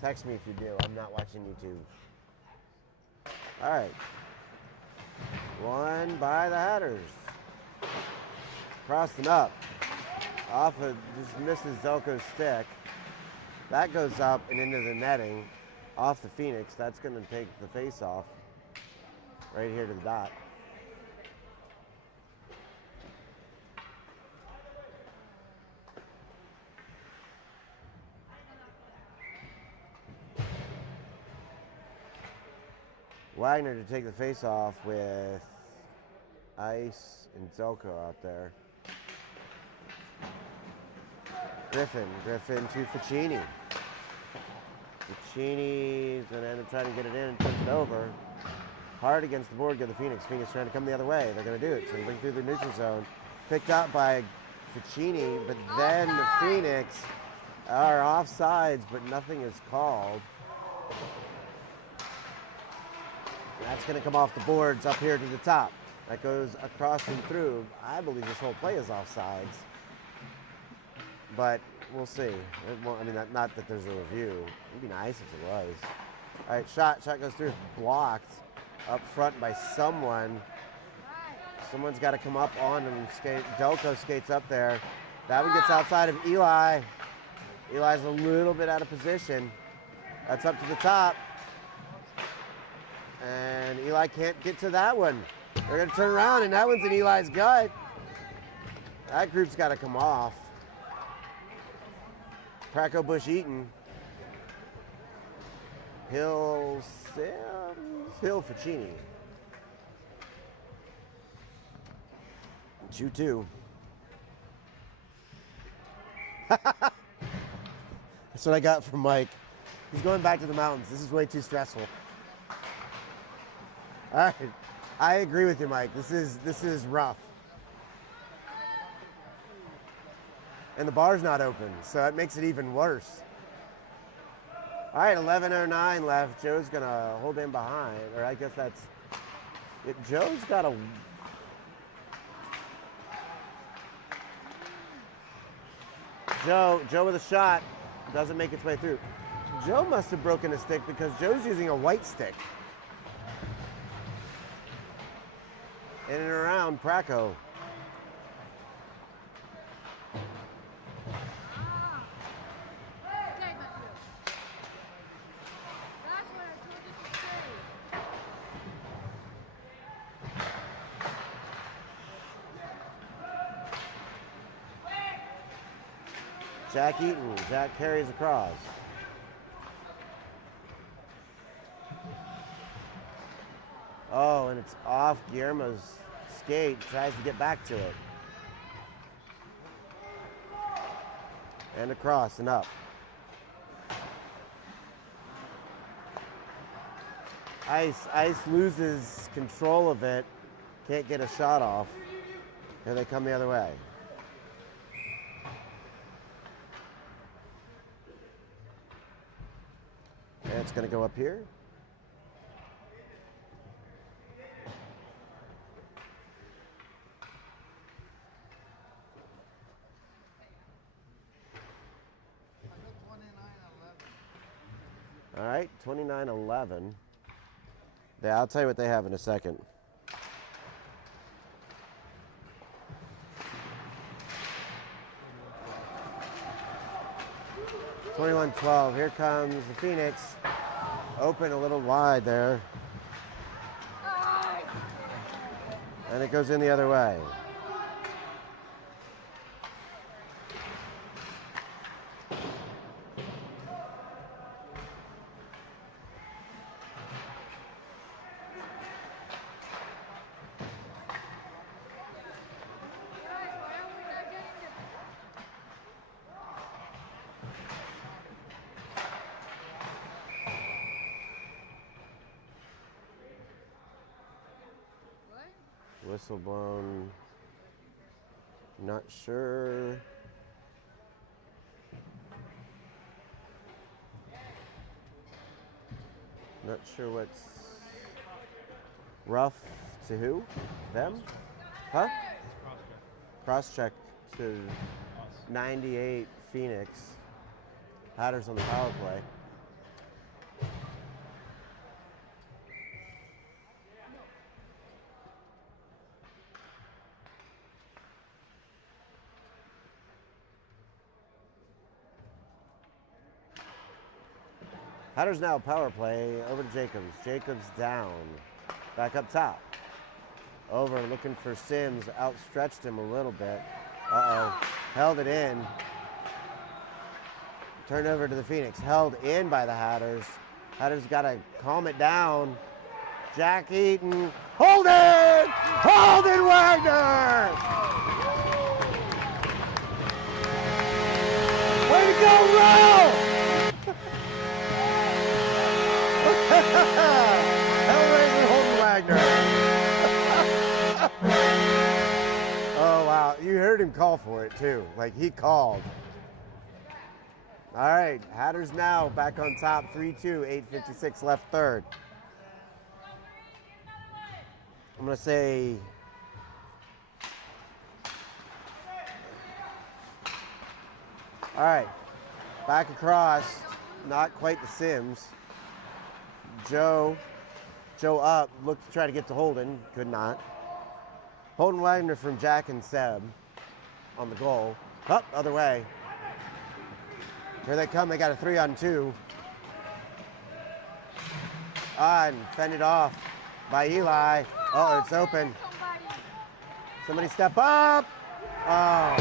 Text me if you do. I'm not watching YouTube. All right. 1 by the Hatters. Crossed and up. Off of, just misses Zelko's stick. That goes up and into the netting. Off the Phoenix. That's going to take the face off. Right here to the dot. Wagner to take the face off with Ice and Zelko out there. Griffin to Ficini. Ficini's going to end up trying to get it in and turns it over. Hard against the board go the Phoenix. Phoenix trying to come the other way. They're going to do it. So they bring through the neutral zone. Picked up by Ficini, but then the Phoenix are offsides, but nothing is called. That's going to come off the boards up here to the top. That goes across and through. I believe this whole play is offsides. But we'll see. I mean, not that there's a review. It'd be nice if it was. All right, shot goes through, blocked up front by someone. Someone's got to come up on him. Delco skates up there. That one gets outside of Eli. Eli's a little bit out of position. That's up to the top. And Eli can't get to that one. They're going to turn around, and that one's in Eli's gut. That group's got to come off. Praco Bush Eaton. Hill Sims. Hill Ficini. 2-2. That's what I got from Mike. He's going back to the mountains. This is way too stressful. All right. I agree with you, Mike. This is rough. And the bar's not open, so that makes it even worse. All right, 11:09 left. Joe's going to hold in behind, or I guess that's it. Joe's got a Joe with a shot, doesn't make its way through. Joe must have broken a stick because Joe's using a white stick. In and around Praco. Jack Eaton. Jack carries across. Oh, and it's off Guillermo's skate. Tries to get back to it. And across and up. Ice loses control of it. Can't get a shot off. Here they come the other way. And it's going to go up here. All right, 29-11. Yeah, I'll tell you what they have in a second. (21-12). Here comes the Phoenix. Open a little wide there. And it goes in the other way. Whistle blown. Not sure. Not sure what's rough to who? Them? Huh? Cross check to 98 Phoenix. Hatters on the power play. Hatters now power play over to Jacobs. Jacobs down. Back up top. Over looking for Sims. Outstretched him a little bit. Uh-oh. Held it in. Turned over to the Phoenix. Held in by the Hatters. Hatters got to calm it down. Jack Eaton. Hold it! Holden Wagner! Way to go, Row! Hellraiser Holden Wagner. Oh, wow. You heard him call for it, too. Like, he called. All right. Hatters now back on top. 3-2. 8:56 left third. I'm going to say... All right. Back across. Not quite the Sims. Joe up, looked to try to get to Holden, could not. Holden Wagner from Jack and Seb on the goal. Up, other way. Here they come, they got a 3-on-2. And fended off by Eli. Oh, it's open. Somebody step up. Oh.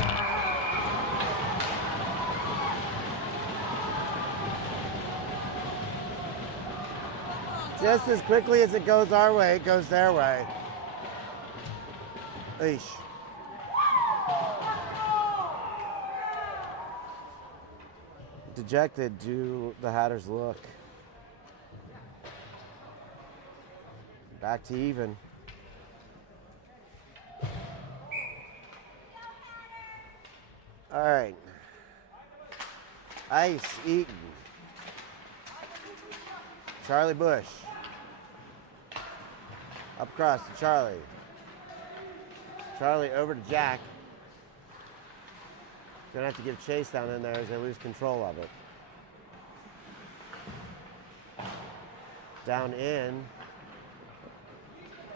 Just as quickly as it goes our way, it goes their way. Eesh. Dejected do the Hatters look. Back to even. All right. Ice Eaton. Charlie Bush. Up across to Charlie. Charlie over to Jack. Gonna have to give chase down in there as they lose control of it. Down in.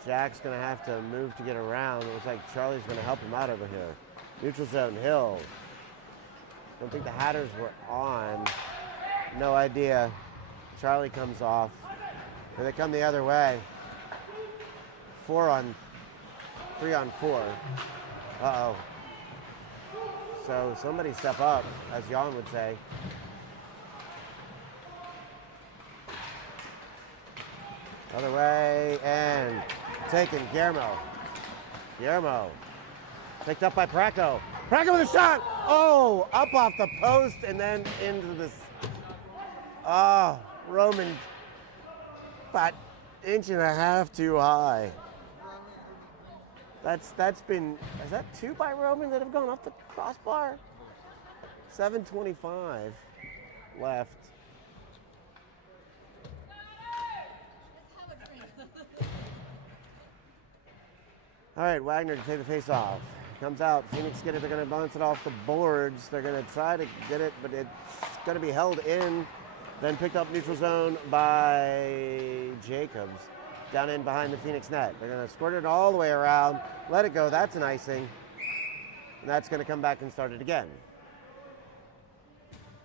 Jack's gonna have to move to get around. It looks like Charlie's gonna help him out over here. Neutral zone, Hill. Don't think the Hatters were on. No idea. Charlie comes off. Here they come the other way. 3-on-4. Uh-oh. So somebody step up, as Jan would say. Other way, and taken, Guillermo. Guillermo. Picked up by Praco. Praco with a shot! Oh, up off the post and then into this. Oh, Roman. About 1.5 inches too high. That's been, is that 2 by Roman that have gone off the crossbar? 7:25 left. All right, Wagner to take the face off. Comes out, Phoenix get it, they're gonna bounce it off the boards. They're gonna try to get it, but it's gonna be held in. Then picked up neutral zone by Jacobs. Down in behind the Phoenix net. They're gonna squirt it all the way around, let it go, that's an icing. And that's gonna come back and start it again.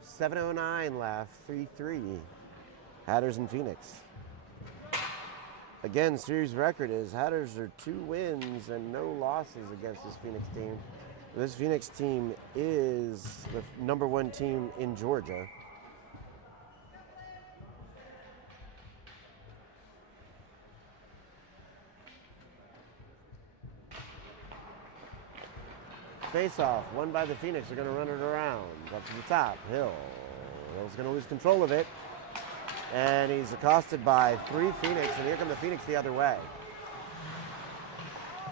7:09 left, 3-3. Hatters and Phoenix. Again, series record is Hatters are 2 wins and no losses against this Phoenix team. This Phoenix team is the #1 team in Georgia. Face off, won by the Phoenix. They're going to run it around up to the top. Hill. Hill's going to lose control of it. And he's accosted by 3 Phoenix, and here come the Phoenix the other way.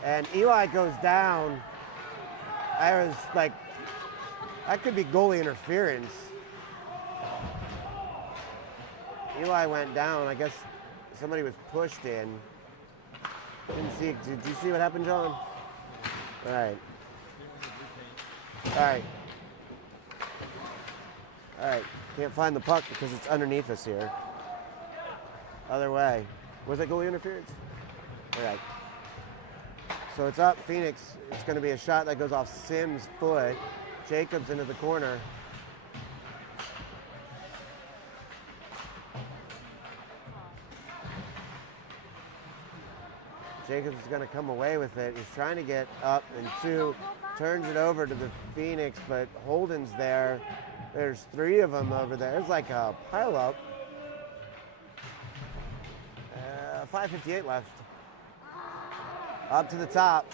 And Eli goes down. I was like, that could be goalie interference. Eli went down. I guess somebody was pushed in. Didn't see it. Did you see what happened, John? All right. All right. All right. Can't find the puck because it's underneath us here. Other way. Was that goalie interference? All right. So it's up, Phoenix. It's going to be a shot that goes off Sims' foot. Jacobs into the corner. Jacobs is going to come away with it. He's trying to get up and 2. Turns it over to the Phoenix, but Holden's there. There's 3 of them over there. It's like a pileup. 5:58 left. Up to the top.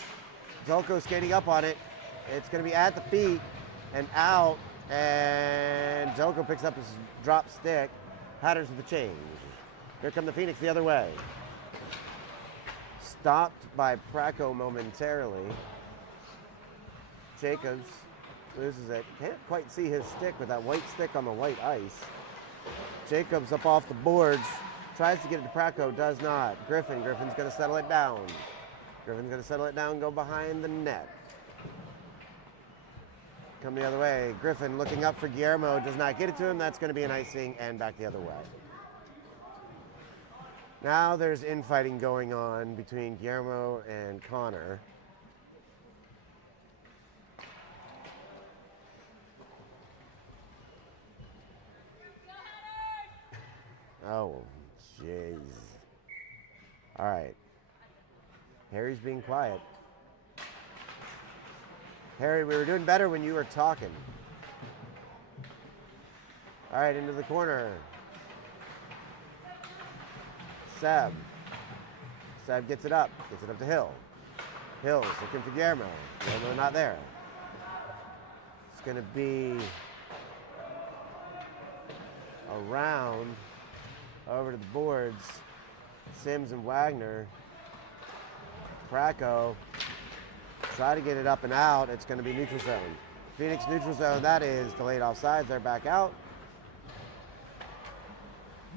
Zolko skating up on it. It's going to be at the feet and out. And Zolko picks up his drop stick. Hatters with the change. Here come the Phoenix the other way. Stopped by Praco momentarily. Jacobs loses it. Can't quite see his stick with that white stick on the white ice. Jacobs up off the boards. Tries to get it to Praco, does not. Griffin's going to settle it down. Griffin's going to settle it down, go behind the net. Come the other way. Griffin looking up for Guillermo, does not get it to him. That's going to be an icing and back the other way. Now there's infighting going on between Guillermo and Connor. Oh, jeez. All right. Harry's being quiet. Harry, we were doing better when you were talking. All right, into the corner. Seb. Seb gets it up to Hill. Hill's looking for Guillermo. Guillermo not there. It's going to be around over to the boards. Sims and Wagner. Krakow. Try to get it up and out. It's going to be neutral zone. Phoenix neutral zone, that is delayed offsides. They're back out.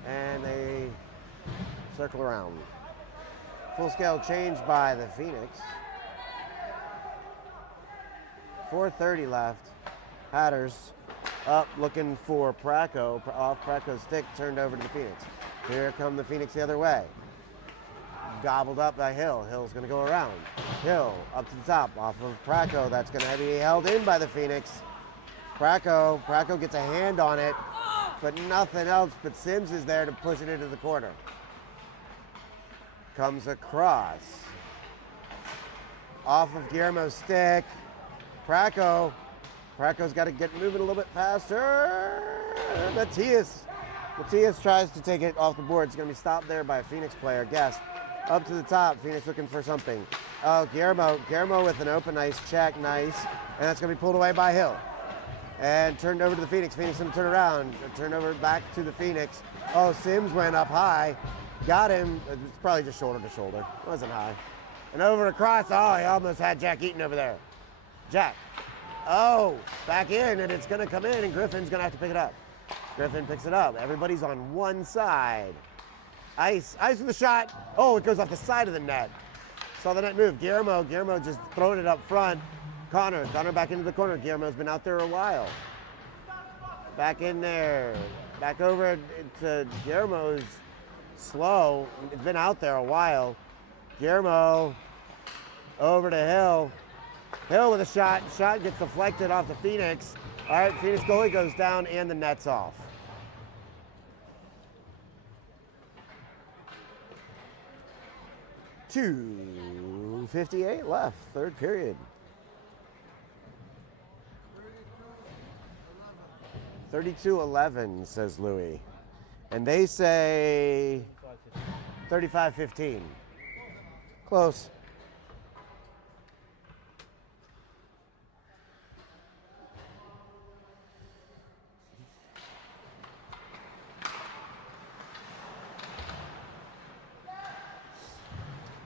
And they circle around. Full scale change by the Phoenix. 4:30 left. Hatters up looking for Praco. Off Praco's stick, turned over to the Phoenix. Here come the Phoenix the other way. Gobbled up by Hill. Hill's going to go around. Hill up to the top off of Praco. That's going to be held in by the Phoenix. Praco gets a hand on it, but nothing else. But Sims is there to push it into the corner. Comes across. Off of Guillermo's stick. Praco's got to get moving a little bit faster. Matthias tries to take it off the board. It's going to be stopped there by a Phoenix player. Guest up to the top. Phoenix looking for something. Oh, Guillermo with an open ice check. Nice. And that's going to be pulled away by Hill. And turned over to the Phoenix. Phoenix going to turn around. Turn over back to the Phoenix. Oh, Sims went up high. Got him. It's probably just shoulder to shoulder. It wasn't high. And over across. Oh, he almost had Jack Eaton over there. Jack. Oh, back in, and it's going to come in, and Griffin's going to have to pick it up. Griffin picks it up. Everybody's on one side. Ice with the shot. Oh, it goes off the side of the net. Saw the net move. Guillermo just throwing it up front. Connor back into the corner. Guillermo's been out there a while. Back in there. Back over to Guillermo's slow. It's been out there a while. Guillermo over to Hill. Hill with a shot. Shot gets deflected off the Phoenix. All right, Phoenix goalie goes down and the net's off. .258 left, third period. 32-11, says Louis. And they say 35-15. Close.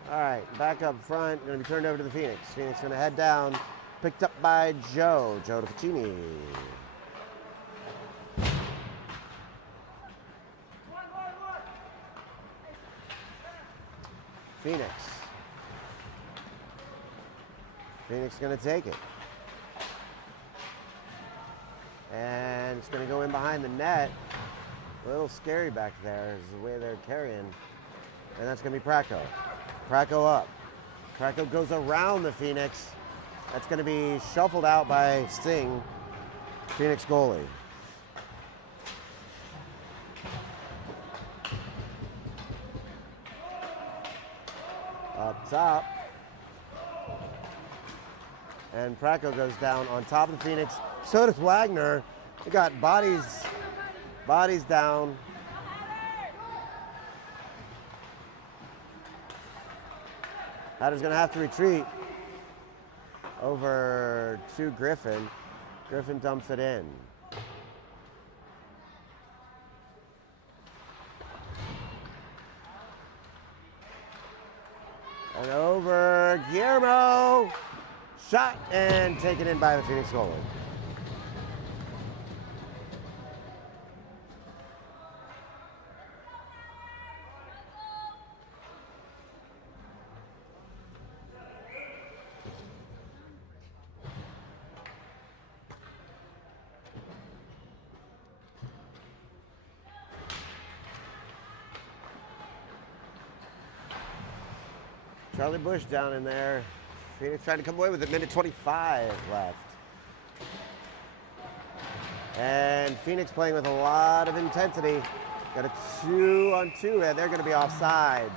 All right, back up front, going to be turned over to the Phoenix. Phoenix going to head down, picked up by Joe Ficini. Phoenix going to take it. And it's going to go in behind the net. A little scary back there is the way they're carrying. And that's going to be Praco. Praco up. Praco goes around the Phoenix. That's going to be shuffled out by Sting, Phoenix goalie. Up top. And Praco goes down on top of the Phoenix. So does Wagner. They got bodies down. Hatter's going to have to retreat over to Griffin. Griffin dumps it in. And over Guillermo. Shot and taken in by the Phoenix goalie. Charlie Bush down in there. Phoenix trying to come away with it. Minute 25 left. And Phoenix playing with a lot of intensity. Got a 2-on-2, and they're going to be offsides.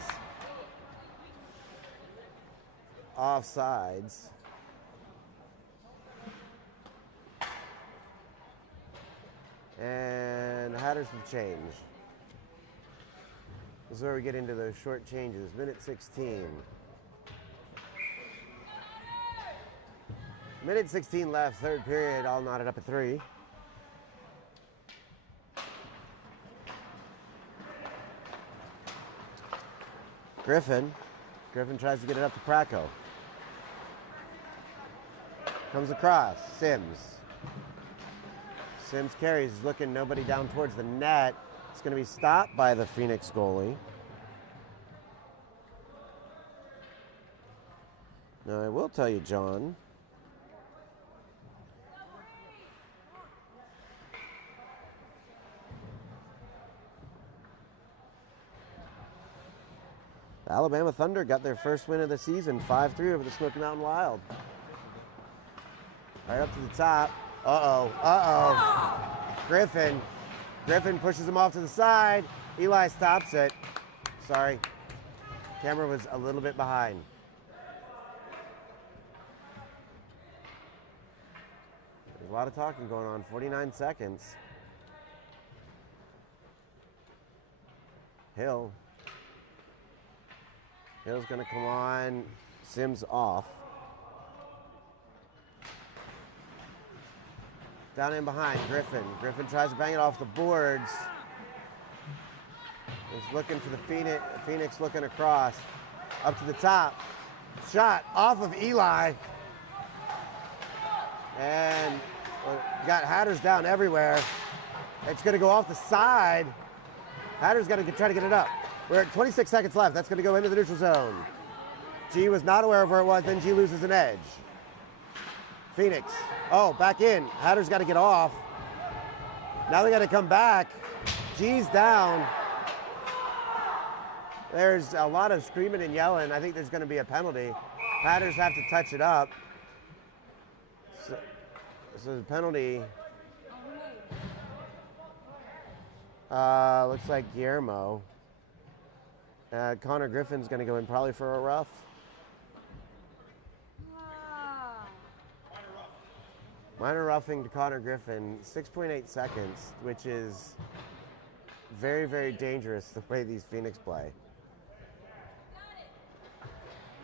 Offsides. And the Hatters will change. This is where we get into those short changes. Minute 16. Minute 16 left, third period, all knotted up at 3. Griffin tries to get it up to Praco. Comes across, Sims carries, looking, nobody down towards the net. It's going to be stopped by the Phoenix goalie. Now, I will tell you, John, the Alabama Thunder got their first win of the season, 5-3 over the Smoky Mountain Wild. Right up to the top. Griffin pushes him off to the side. Eli stops it. Sorry. Camera was a little bit behind. There's a lot of talking going on. 49 seconds. Hill's going to come on. Sims off. Down in behind, Griffin. Griffin tries to bang it off the boards. He's looking for the Phoenix looking across. Up to the top. Shot off of Eli. And got Hatters down everywhere. It's going to go off the side. Hatters got to try to get it up. We're at 26 seconds left. That's going to go into the neutral zone. G was not aware of where it was. Then G loses an edge. Phoenix. Oh, back in. Hatters got to get off. Now they got to come back. G's down. There's a lot of screaming and yelling. I think there's going to be a penalty. Hatters have to touch it up. So the penalty. Looks like Guillermo. Connor Griffin's going to go in probably for a rough. Minor roughing to Connor Griffin, 6.8 seconds, which is very, very dangerous the way these Phoenix play.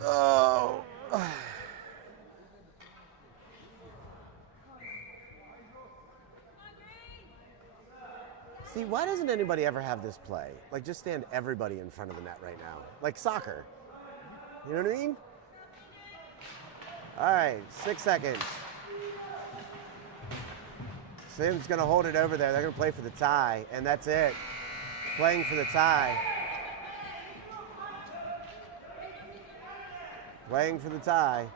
Oh. See, why doesn't anybody ever have this play? Like, just stand everybody in front of the net right now. Like soccer. You know what I mean? All right, 6 seconds. Sim's going to hold it over there. They're going to play for the tie, and that's it. Playing for the tie. Playing for the tie.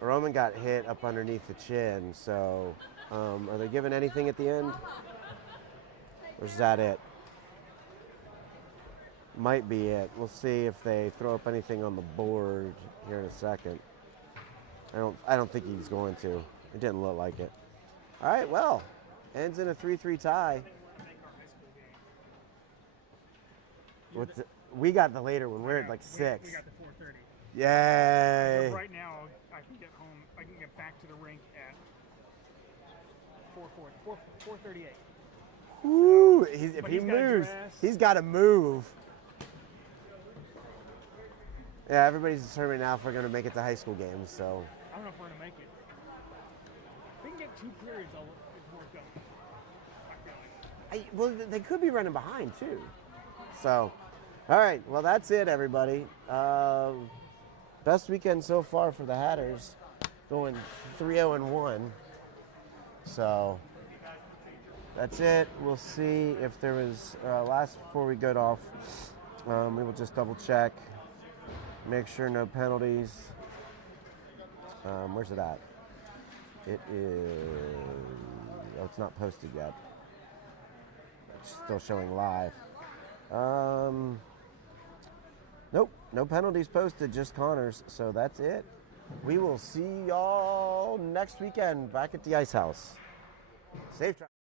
Roman got hit up underneath the chin, so are they giving anything at the end? Or is that it? Might be it. We'll see if they throw up anything on the board here in a second. I don't think he's going to. It didn't look like it. All right, well, ends in a 3-3 tie. We got the later one. We're at like 6. We got the 4:30. Yay! So right now, I can get home. I can get back to the rink at 4:38. Woo! If he he's gotta moves, dress. he's got to move. Yeah, everybody's determined now if we're going to make it to high school games, so. I don't know if we're gonna make it. If we can get 2 periods, it's worth going. I feel like. Well, they could be running behind, too. So, all right. Well, that's it, everybody. Best weekend so far for the Hatters. Going 3-0-1. So, that's it. We'll see if there was, before we get off, we will just double check. Make sure no penalties. Where's it at? It is. Oh, it's not posted yet. It's still showing live. Nope, no penalties posted, just Connors. So that's it. We will see y'all next weekend back at the Ice House. Safe travel.